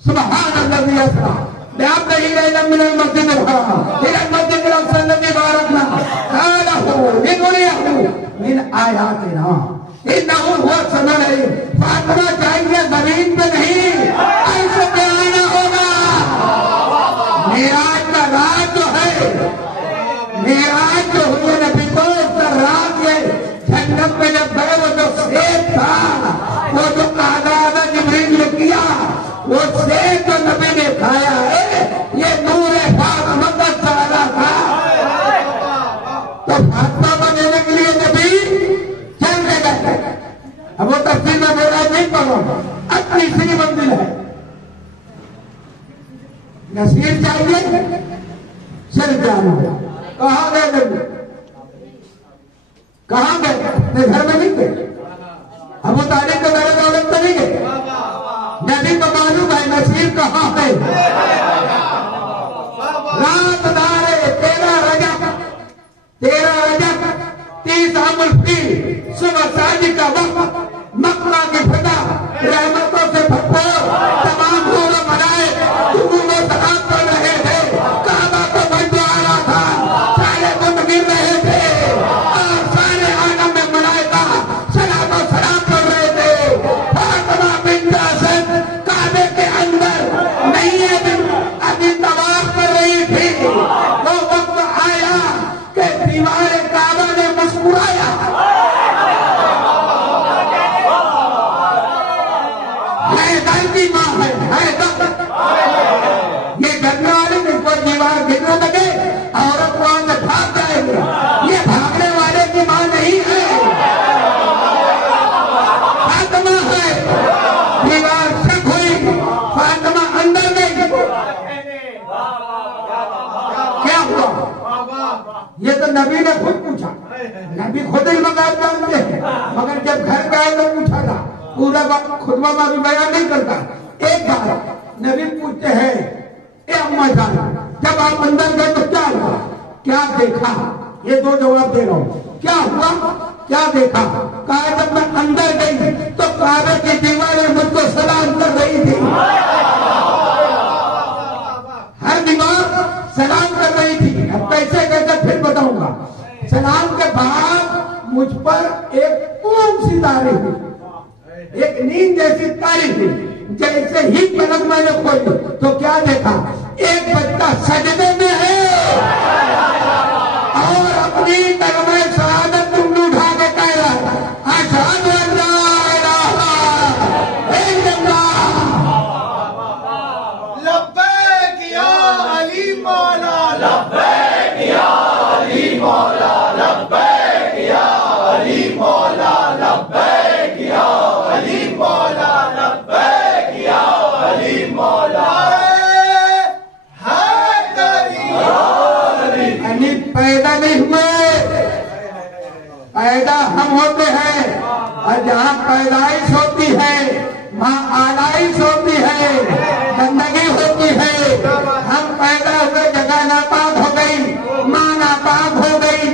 सुभान अल्लाह असरा बिअब्दिही लैलन मिनल मस्जिदिल हराम इलल मस्जिदिल अक़सा अल्लज़ी बारकना हौलहु लिनुरियहु मिन आयातिना इन्नहु हुवस समीउल अलीम। फातिमा चाहिए जमीन पे नहीं, ऐसे बयाना हो में जब गए वो जो सेब था, वो जो आज़ाद जिब्रील ने किया, वो सेब जो नबी ने खाया है, ये नूर फातिमा का चारा था। तो फातिमा को देने के लिए नबी चल गए। अब वो तफसील में मेरा नहीं पढ़ो, अब तीसरी मंजिल है। नसीर चाहिए, चल जाना। कहाँ गए नबी? कहाँ गए? अपने घर में नहीं गए। अबू तालिब के मेरे दौलत में नहीं गए। नबी को मालूम है नसीर कहाँ है। रात दारे 13 रजब 30 अमुल फील, सुबह शादी का वक्त, मक्का की फतह, रहमतों से भरपूर, तमाम लोग मनाए, दुरूद सलाम कर रहे थे, काबा को बंद आ रहा था, सारे बुत गिर रहे थे और सारे आलम में मलाइका सलाम और सलाम कर रहे थे। फातिमा बिन्त असद काबे के अंदर नहीं अभी तवाफ कर रही थी। वो वक्त आया कि दीवार काबा ने मुस्कुराया। हैदर की मां है, हैदर। ये गिरने वाले जिनको दीवार गिरने लगे, औरत वहां से भाग जाएगी। ये भागने वाले की मां नहीं है, फातिमा है। दीवार शक हुई, फातिमा अंदर गई। क्या हुआ? ये तो नबी ने खुद पूछा। नबी खुद ही मकान जानते हैं, मगर जब घर गए तो पूछा था। पूरा खुतबा में भी बयान नहीं करता। एक बार नबी पूछते हैं, ए अम्मा जान, जब आप अंदर गए तो क्या हुआ, क्या देखा? ये दो जवाब दे रहा हूँ। क्या हुआ, क्या देखा? कहा जब मैं अंदर गई तो काबे की दीवारें मुझको सलाम कर रही थी। हर दीवार सलाम कर रही थी। अब कैसे कहकर फिर बताऊंगा। सलाम के बाद मुझ पर एक पूर्ण सी तारी हुई, एक नींद जैसी तारी हुई। जैसे ही पलक मैंने खोली तो क्या देखा? एक बच्चा सजदे में है और अपनी कलमे शहादत उंगली उठा के कह रहा है, अशहदु अल्ला इलाहा इल्लल्लाह, लब्बैक या अली मौला, लब्बैक या अली मौला, लब्बैक या अली मौला, लब्बैक या अली मौला, लब्बैक या अली मौला। यानी पैदा नहीं हुए, पैदा हम होते हैं। और जहाँ पैदाइश होती है वहाँ आलाइश होती है, गंदगी होती है। हम पैदा हुए, जगह नापाक हो गई, माँ नापाक हो गई।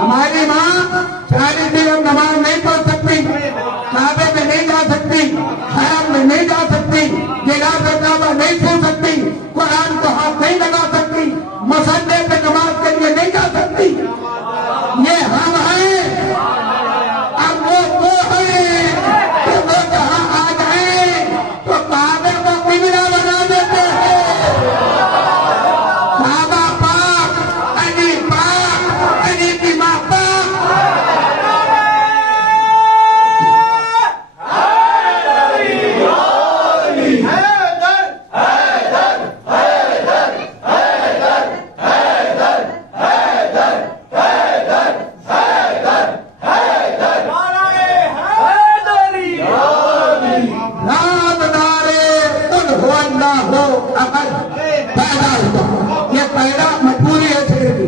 हमारी माँ 40 दिन नमाज नहीं पढ़ सकती, काबे में नहीं जा सकती, हरम में नहीं जा सकती, गिलाफ काबा नहीं छू सकती, कुरान को हाथ नहीं लगा सकती, मसल्ले पे नमाज के लिए नहीं जा सकती। ये हम हैं। अब वो है कि वो जहाँ आ जाए तो काबे को किबला बना देते हैं। काबा पाक, अली की माँ पाक। ये पहला मजबूरी है शरीर की,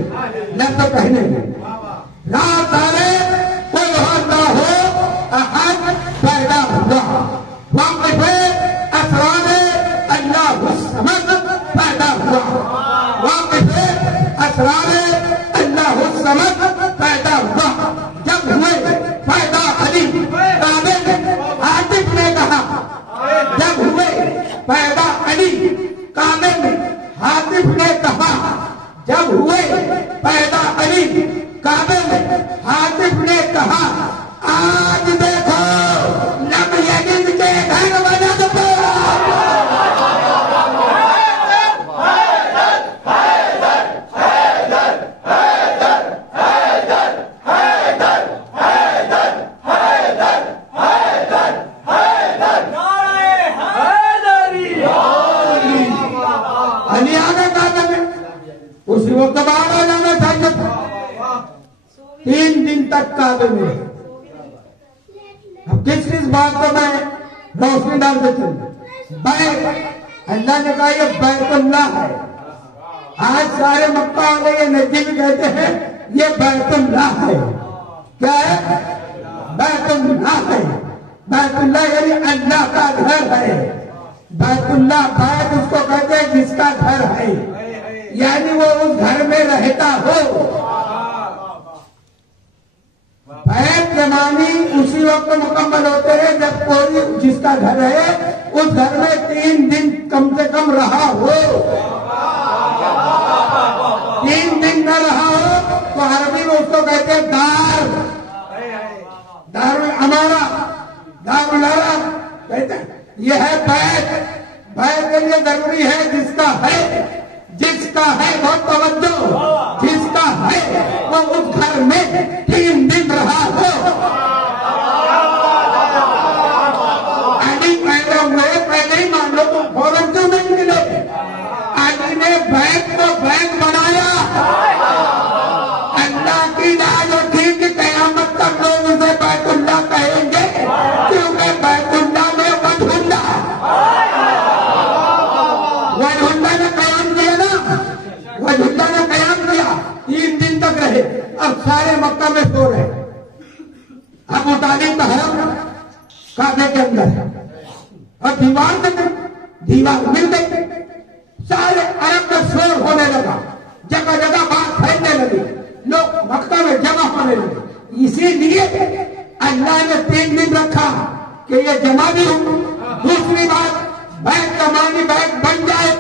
न तो कहने में रात आले कुल होता हो अहद पैदा हुआ। वाक़िफ़ असरार अल्लाह समद पैदा हुआ। वाक़िफ़ असरार अल्लाह समद पैदा हुआ। जब हुए पैदा अली, काबे में आतिफ ने कहा। जब हुए पैदा अली, काबे में हातिफ ने कहा। जब हुए पैदा अली, काबे में हातिफ तक काबे में। अब किस किस बात को मैं रोशनी डाल देती हूँ। बैत, अल्लाह ने कहा ये बैतुल्लाह है। आज सारे मक्का वाले ये नजदीक कहते हैं ये बैतुल्लाह है। क्या है? बैतुल्लाह है। बैतुल्लाह यानी अल्लाह का घर है। बैतुल्लाह बैत उसको कहते हैं जिसका घर है, यानी वो उस घर में रहता हो। बैत जमानी उसी वक्त मुकम्मल होते हैं जब कोई जिसका घर है उस घर में 3 दिन कम से कम रहा हो। 3 दिन न रहा हो तो अरबी में उसको कहते हैं दार अमारा, दारुलारा कहते हैं। यह है बैत। बैत के लिए जरूरी है जिसका है वो तवज्जो, जिसका है वो उस घर में 3 दिन रहा हो। अली पैदा हुए पहले ही मान लो तो फौरन क्यों नहीं मिले? अली ने बैत को बैत बनाया। अल्लाह की राज उठी कि कयामत तक लोग उसे बैतुल्लाह कहेंगे, क्योंकि बैतुल्लाह में वजहुल्लाह ने कयाम किया ना। वजहुल्लाह ने कयाम किया, 3 दिन तक रहे। अब सारे मक्का में सो रहे। अबू तालिब का हरम काबे के अंदर है और दीवार मिल गई। सारे अरब में शोर होने लगा, जगह जगह बात फैलने लगी, लोग मक्का में जमा होने लगे। इसीलिए अल्लाह ने 3 दिन रखा कि ये जमा भी हो। दूसरी बात, बैत का मानी बैत बन जाए।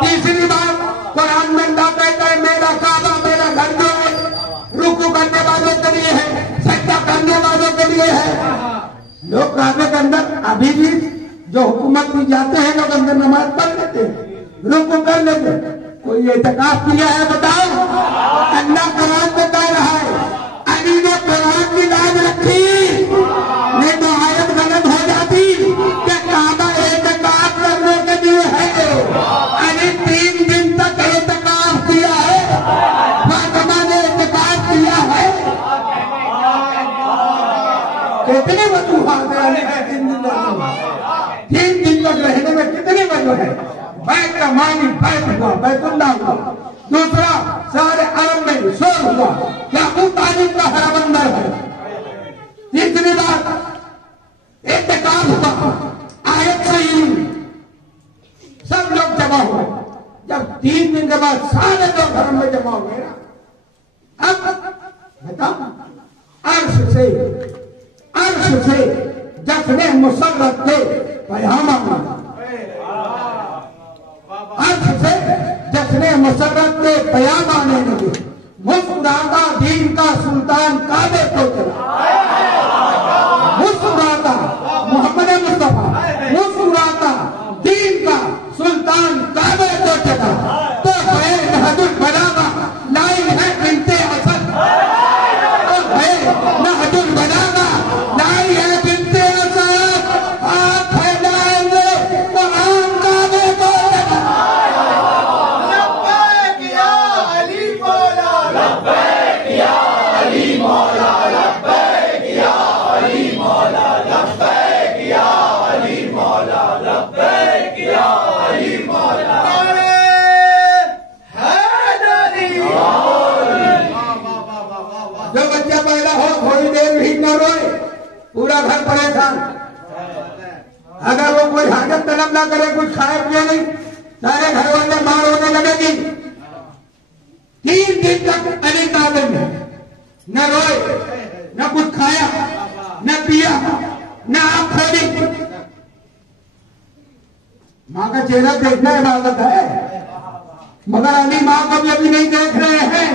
तीसरी बात, कुरान में अल्लाह कहता है मेरा काबा मेरा घर जो है रुकू करने वालों के लिए है, सज्जा करने वालों के लिए है। लोग काबे के अंदर अभी भी जो हुकूमत में जाते हैं लोग अंदर नमाज पढ़ लेते हैं, रुकू कर लेते हैं। कोई एतकाफ किया है बताओ? अल्लाह कुरान में कह रहा है। अली ने कुरान की लाज रखी, नहीं तो आयत गलत हो जाती कि काबा एतकाफ करने के लिए है। अली 3 दिन तक एतकाफ किया है, फातिमा ने एतकाफ किया है। कितनी वजूहात है अली के 3 दिन तक? 3 दिन तक रहने में कितनी वजह है? बैत का मानी बैत हुआ, बैतुल्लाह हुआ। दूसरा, सारे अरब में शोर हुआ कि अबू तालिब का हरम अंदर है। तीसरी बात, इत्तेकाफ हुआ, आयत से ही सब लोग जमा हुए। जब 3 दिन के बाद सारे लोग हरम में जमा हुए ना, अब बताओ अर्श से जश्न मुसर्रत के पैगाम आना, अर्श से जश्न मुसर्रत के पैगाम आने लगे। मुस्कुराता दीन का सुल्तान काबे को चला, मुस्कुराता मोहम्मद मुस्तफा, मुस्कुराता दीन का सुल्तान काबे को चला। तो नहजुल बलागा लाइन है बिनते असद, तो नहजुल बलागा लाइन है बिनते असद। आप फैलाएंगे कुरान काबे को चला। लब्बैक या अली मौला, लब्बैक या अली मौला, लब्बैक या अली मौला, लब्बैक या अली मौला, लब्बैक या अली मौला। जो बच्चा पैदा हो थोड़ी देर भी न रोए, पूरा घर परेशान। अगर वो कोई हाजत तलब ना करे, कुछ खाए पिए नहीं, सारे घर वाले मार होने लगेगी। 3 दिन तक अली काबे में न रोए, न कुछ खाया, न पिया, न आंख खोली। माँ का चेहरा देखना इबादत है, मगर अली माँ को भी अभी नहीं देख रहे हैं।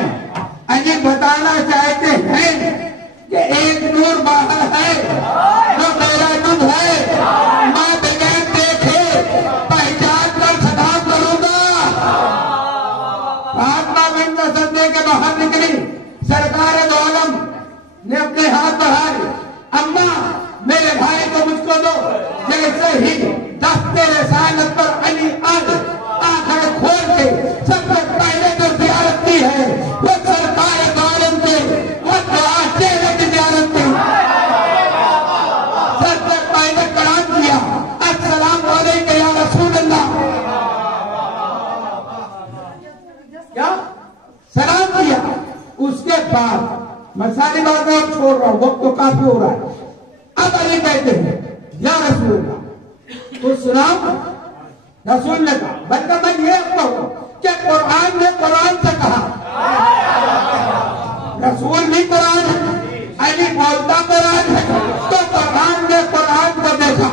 अली बताना चाहते हैं कि एक नूर बाहर है, वो मेरा नूर है। माँ बगैर देखे पहचान कर सदा करूंगा। फातिमा बिन असद के बाहर निकली, सरकार दो आलम ने अपने हाथ बढ़ाए, अम्मा मेरे भाई को मुझको दो। जैसे ही दस्ते रसालत पर अली आंखें खोल के सबसे पहले जो जियारत की है वो सरकार दो आलम के सारी बातें अब छोड़ रहा हूं, वक्त तो काफी हो रहा है। अब अली कहते हैं या रसूलल्लाह कुछ सुनाओ। रसूल ने कहा बल्कि मैं ये कहूं कि कुरान ने कुरान से कहा, रसूल भी कुरान है, अली बोलता कुरान है, तो कुरान ने कुरान को देखा,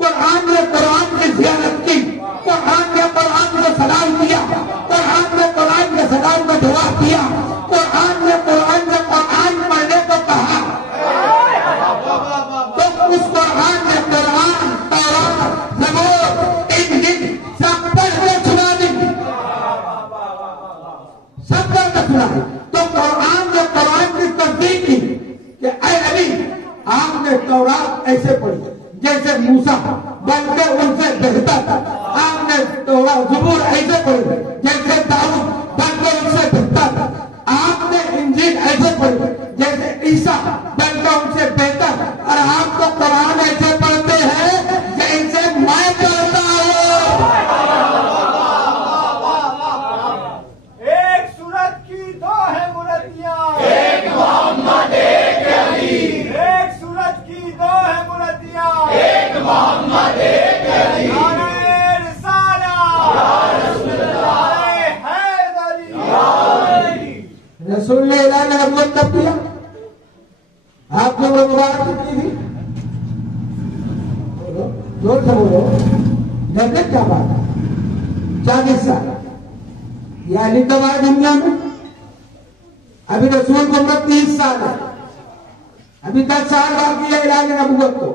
कुरान ने कुरान की ज़ियारत की, कुरान ने कुरान को सलाम किया, कुरान ने कुरान के सलाम को जवाब दिया, कुरान ने कुरान से कुरान पढ़ने को कहा। तो उस कुरान ने कुरान तौरात ज़बूर इंजील सब पढ़ के सुना दी, सब पढ़ के सुना दी। तो कुरान ने कुरान की तस्दीक की कि ऐ अली आपने तौरात ऐसे पढ़ी जैसे मूसा बल्कि उनसे बेहतर, आपने तौरात ज़बूर ऐसे पढ़ी जैसे दाऊद बल्कि उनसे बेहतर, आपने इंजील ऐसे पढ़ी जैसे ईसा बल्कि उनसे बेहतर, और आप तो कुरान ऐसे पढ़ते हैं जैसे मैं पढ़ता हूँ। एक सूरत की दो है मूर्तियां, एक मोहम्मद एक अली। एक सूरत की दो है मूर्तियां, एक मोहम्मद एक अली। नारे रिसालत या रसूलल्लाह, नारे हैदरी या अली। रसूल ने ऐलान नबूवत कब किया? आपने वो मुबारक की थी? जोर से बोलो, डरने क्या बात है? 40 साल ये अली कब आए दुनिया में? अभी रसूल को उम्र 30 साल है, अभी 10 साल बाकी है ऐलान नबूवत को,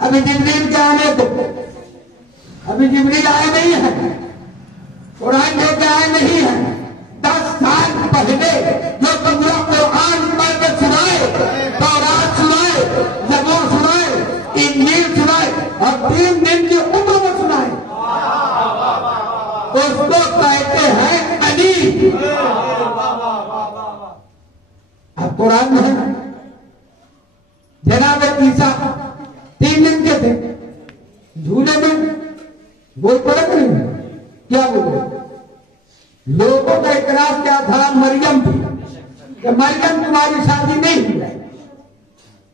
अभी जिब्रील के आने को, अभी जिब्रील आए नहीं है, कुरान लेके आए नहीं है। 10 साल पहले जो पूरा कुरान पढ़ के सुनाए, तौरात सुनाए, ज़बूर सुनाए, इंजील सुनाए और 3 दिन की उम्र में सुनाए, उसको कहते हैं अली। अब कुरान में है जनाब ईसा 3 दिन के थे, झूले में बोल पड़े नहीं, क्या बोले? लोगों का इतराज क्या था? मरियम थी कि मरियम तुम्हारी शादी नहीं हुई है,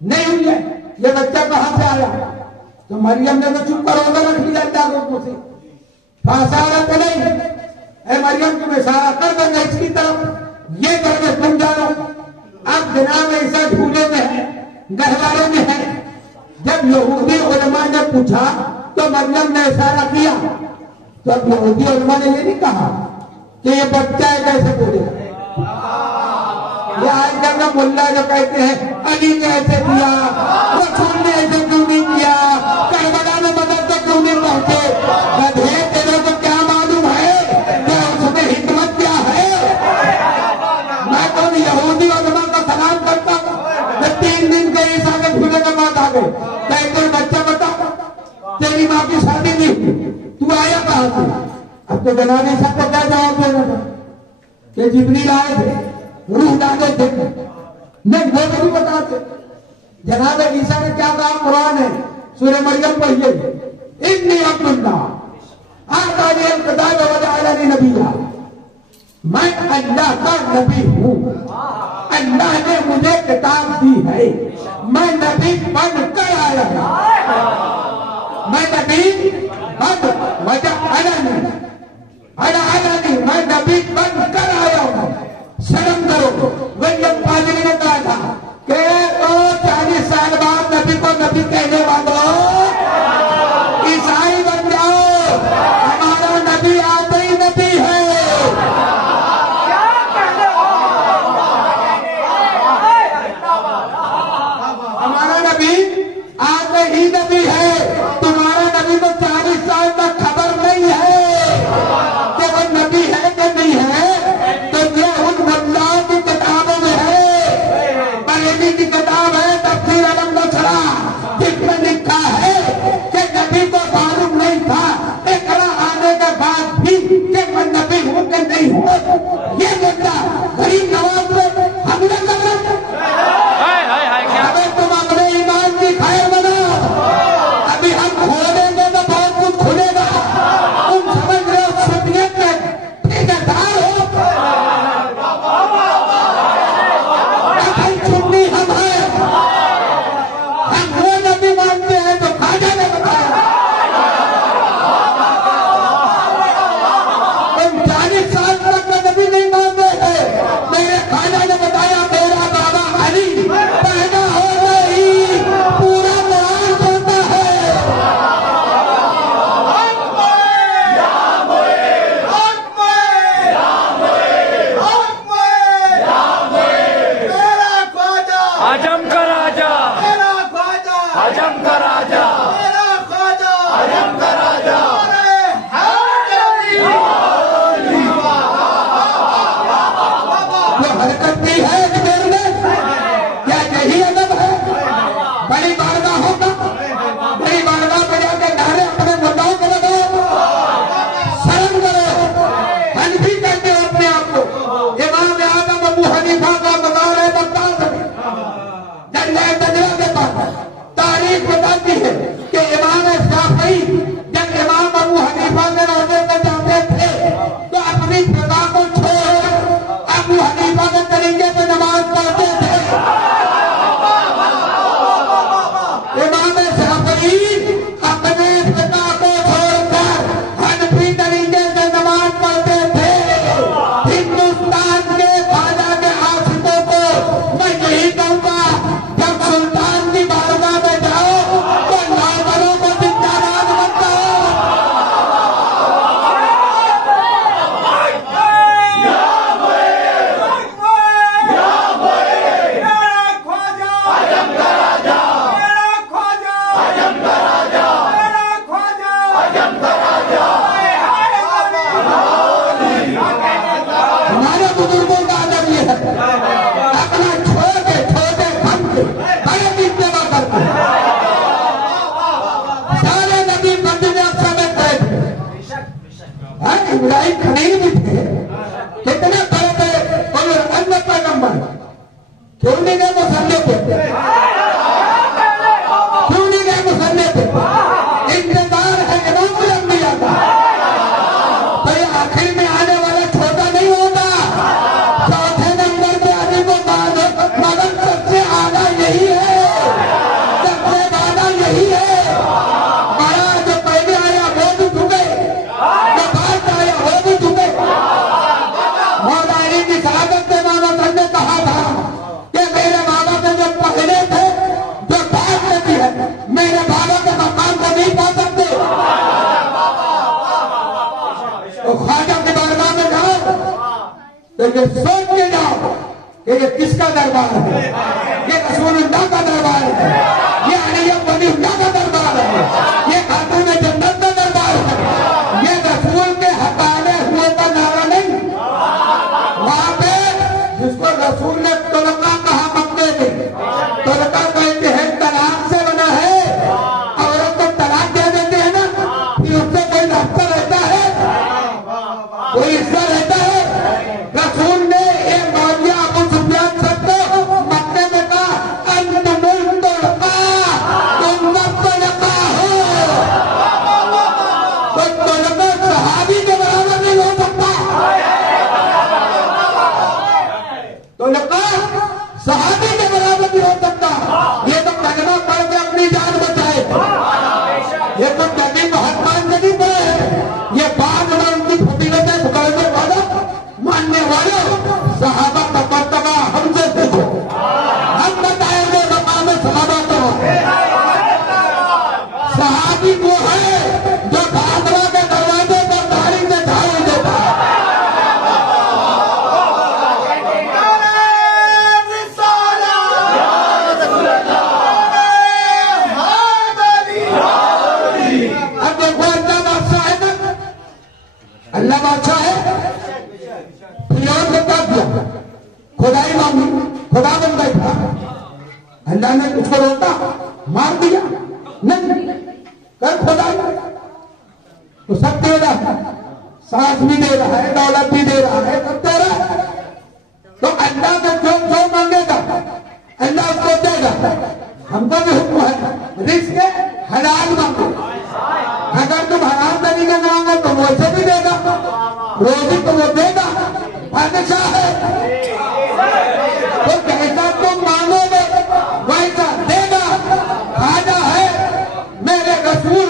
नहीं हुई है, ये बच्चा कहां से आया? तो मरियम ने तो चुप कर रोजा रख लिया जागरूक से, फासारा तो नहीं। ए मरियम तुम इशारा कर देना इसकी तरफ, ये करके तुम जानो। अब जनाब ऐसा झूले में है, गहवारे में है। जब यहूदी उलमा ने पूछा तो मरियम ने इशारा किया, तो अब यहूदी उलमा ने ये नहीं कहा कि ये बच्चा है कैसे बोलेगा। ये आजकल का मुल्ला जो कहते हैं अली ने ऐसे किया, रसूल ने ऐसे क्यों नहीं किया, करबला में मदद तो क्यों नहीं पहुंचे, गधे तेरे को क्या मालूम है कि उसमें हिकमत क्या है। मैं तो यहूदी उलमा का सलाम करता हूँ, 3 दिन के ईसा के झूले के बाद आ गए, कहते बच्चा बता तेरी माँ की शादी नहीं हुई, तू आया कहां से? अब तो जनाब ईसा को क्या जवाब देना था कि जिब्रील आए थे, रूह डाले थे, नहीं वो नहीं बताते। जनाब ईसा ने क्या कहा? कुरान है, सूरह मरियम पढ़िए, इन्नी अब्दुल्लाह आतानी अल-किताब व जअलनी नबिय्या, मैं अल्लाह का नबी हूँ, अल्लाह ने मुझे किताब दी है, मैं नबी बनकर आया हूँ, मैं नबी मैं नबी बनकर आया हूँ। शर्म करो। विलियम पादरी ने कहा था कि 40 साल बाद नबी को नबी कहने वालों ईसाई बन जाओ, हमारा नबी आते ही नबी है। हमारा नबी आते ही नबी है। खुदाई खलील भी थे, कितने बड़े बड़े और अन्य पैगंबर क्यों नहीं गए मुसल्ले पे, क्यों नहीं गए मुसल्ले पे? इंतजार है इमाम अंबिया का, तो ये आखिर में आने वाला छोटा नहीं होगा। चौथे नंबर पे आने को मगर सबसे आधा यही है, सबसे ज्यादा यही है। बड़ा जो पहले आया वो भी झुके, जो बाद आया वो भी झुके। मौलानी की शहादत से मामा सर ने कहा था कि मेरे बाबा के जो पहले थे, जो बाद में भी है, मेरे बाबा के मकान को नहीं पा सकते। तो ख्वाजा की बारगाह में जाओ तो ये सोच के जाओ कि ये किसका दरबार है, ये रसूलुल्लाह का दरबार है, ये अली वलीउल्लाह का दरबार है, ये खातून जन्नत का दरबार है, ये रसूल के हटाने हुए का नारा नहीं। वहां पे जिसको रसूल ने तुलका कहा मक्के में, तुलका कहते हैं तलाक से बना है, औरत को तलाक दे देते हैं ना, फिर उससे कोई रास्ता रहता है, कोई हिस्सा रहता है। रसूल ने एक मौलिया अबू सुफियान सबको मक्के में कहा अंतुमुल तुलका, तुम सब तुलका हो। तो तुलका सहाबी के बराबर नहीं हो सकता, तुलका सहाबी के बराबर नहीं हो सकता। ये तो कलमा पढ़ के अपनी जान बचाए, ये तो नबी मोहम्मद से नहीं पढ़े हैं, ये बाद में उनकी फजीलतें पकड़ने वाला मानने वाले सहाबा का मर्तबा हमसे पूछो, हम बताएंगे मकाम सहाबा को। सहाबी वो है जो भादरा के दरवाजे पर तारीख से झाड़ू देता है। अब देखो अल्लाह बादशाह है ना, अल्लाह बादशाह है, फिरौन ने क्या किया, खुदाई मांगी, खुदा बन बैठा, अल्लाह ने उसको रोका, मार दिया नहीं, कर खुदाई तो सब दे रहा है, सांस भी दे रहा है, दौलत भी दे रहा है, सब दे रहा है। तो अल्लाह को जो जो मांगेगा अल्लाह उसको देगा। हमको भी हुक्म है रिज़्क़ हलाल मांगो, अगर तुम हराम तरीके से मांगो तो वैसे भी देगा, रोजी तो वो देगा, बादशाह है। तो जैसा तुम मांगोगे वैसा देगा, खाजा है। मेरे रसूल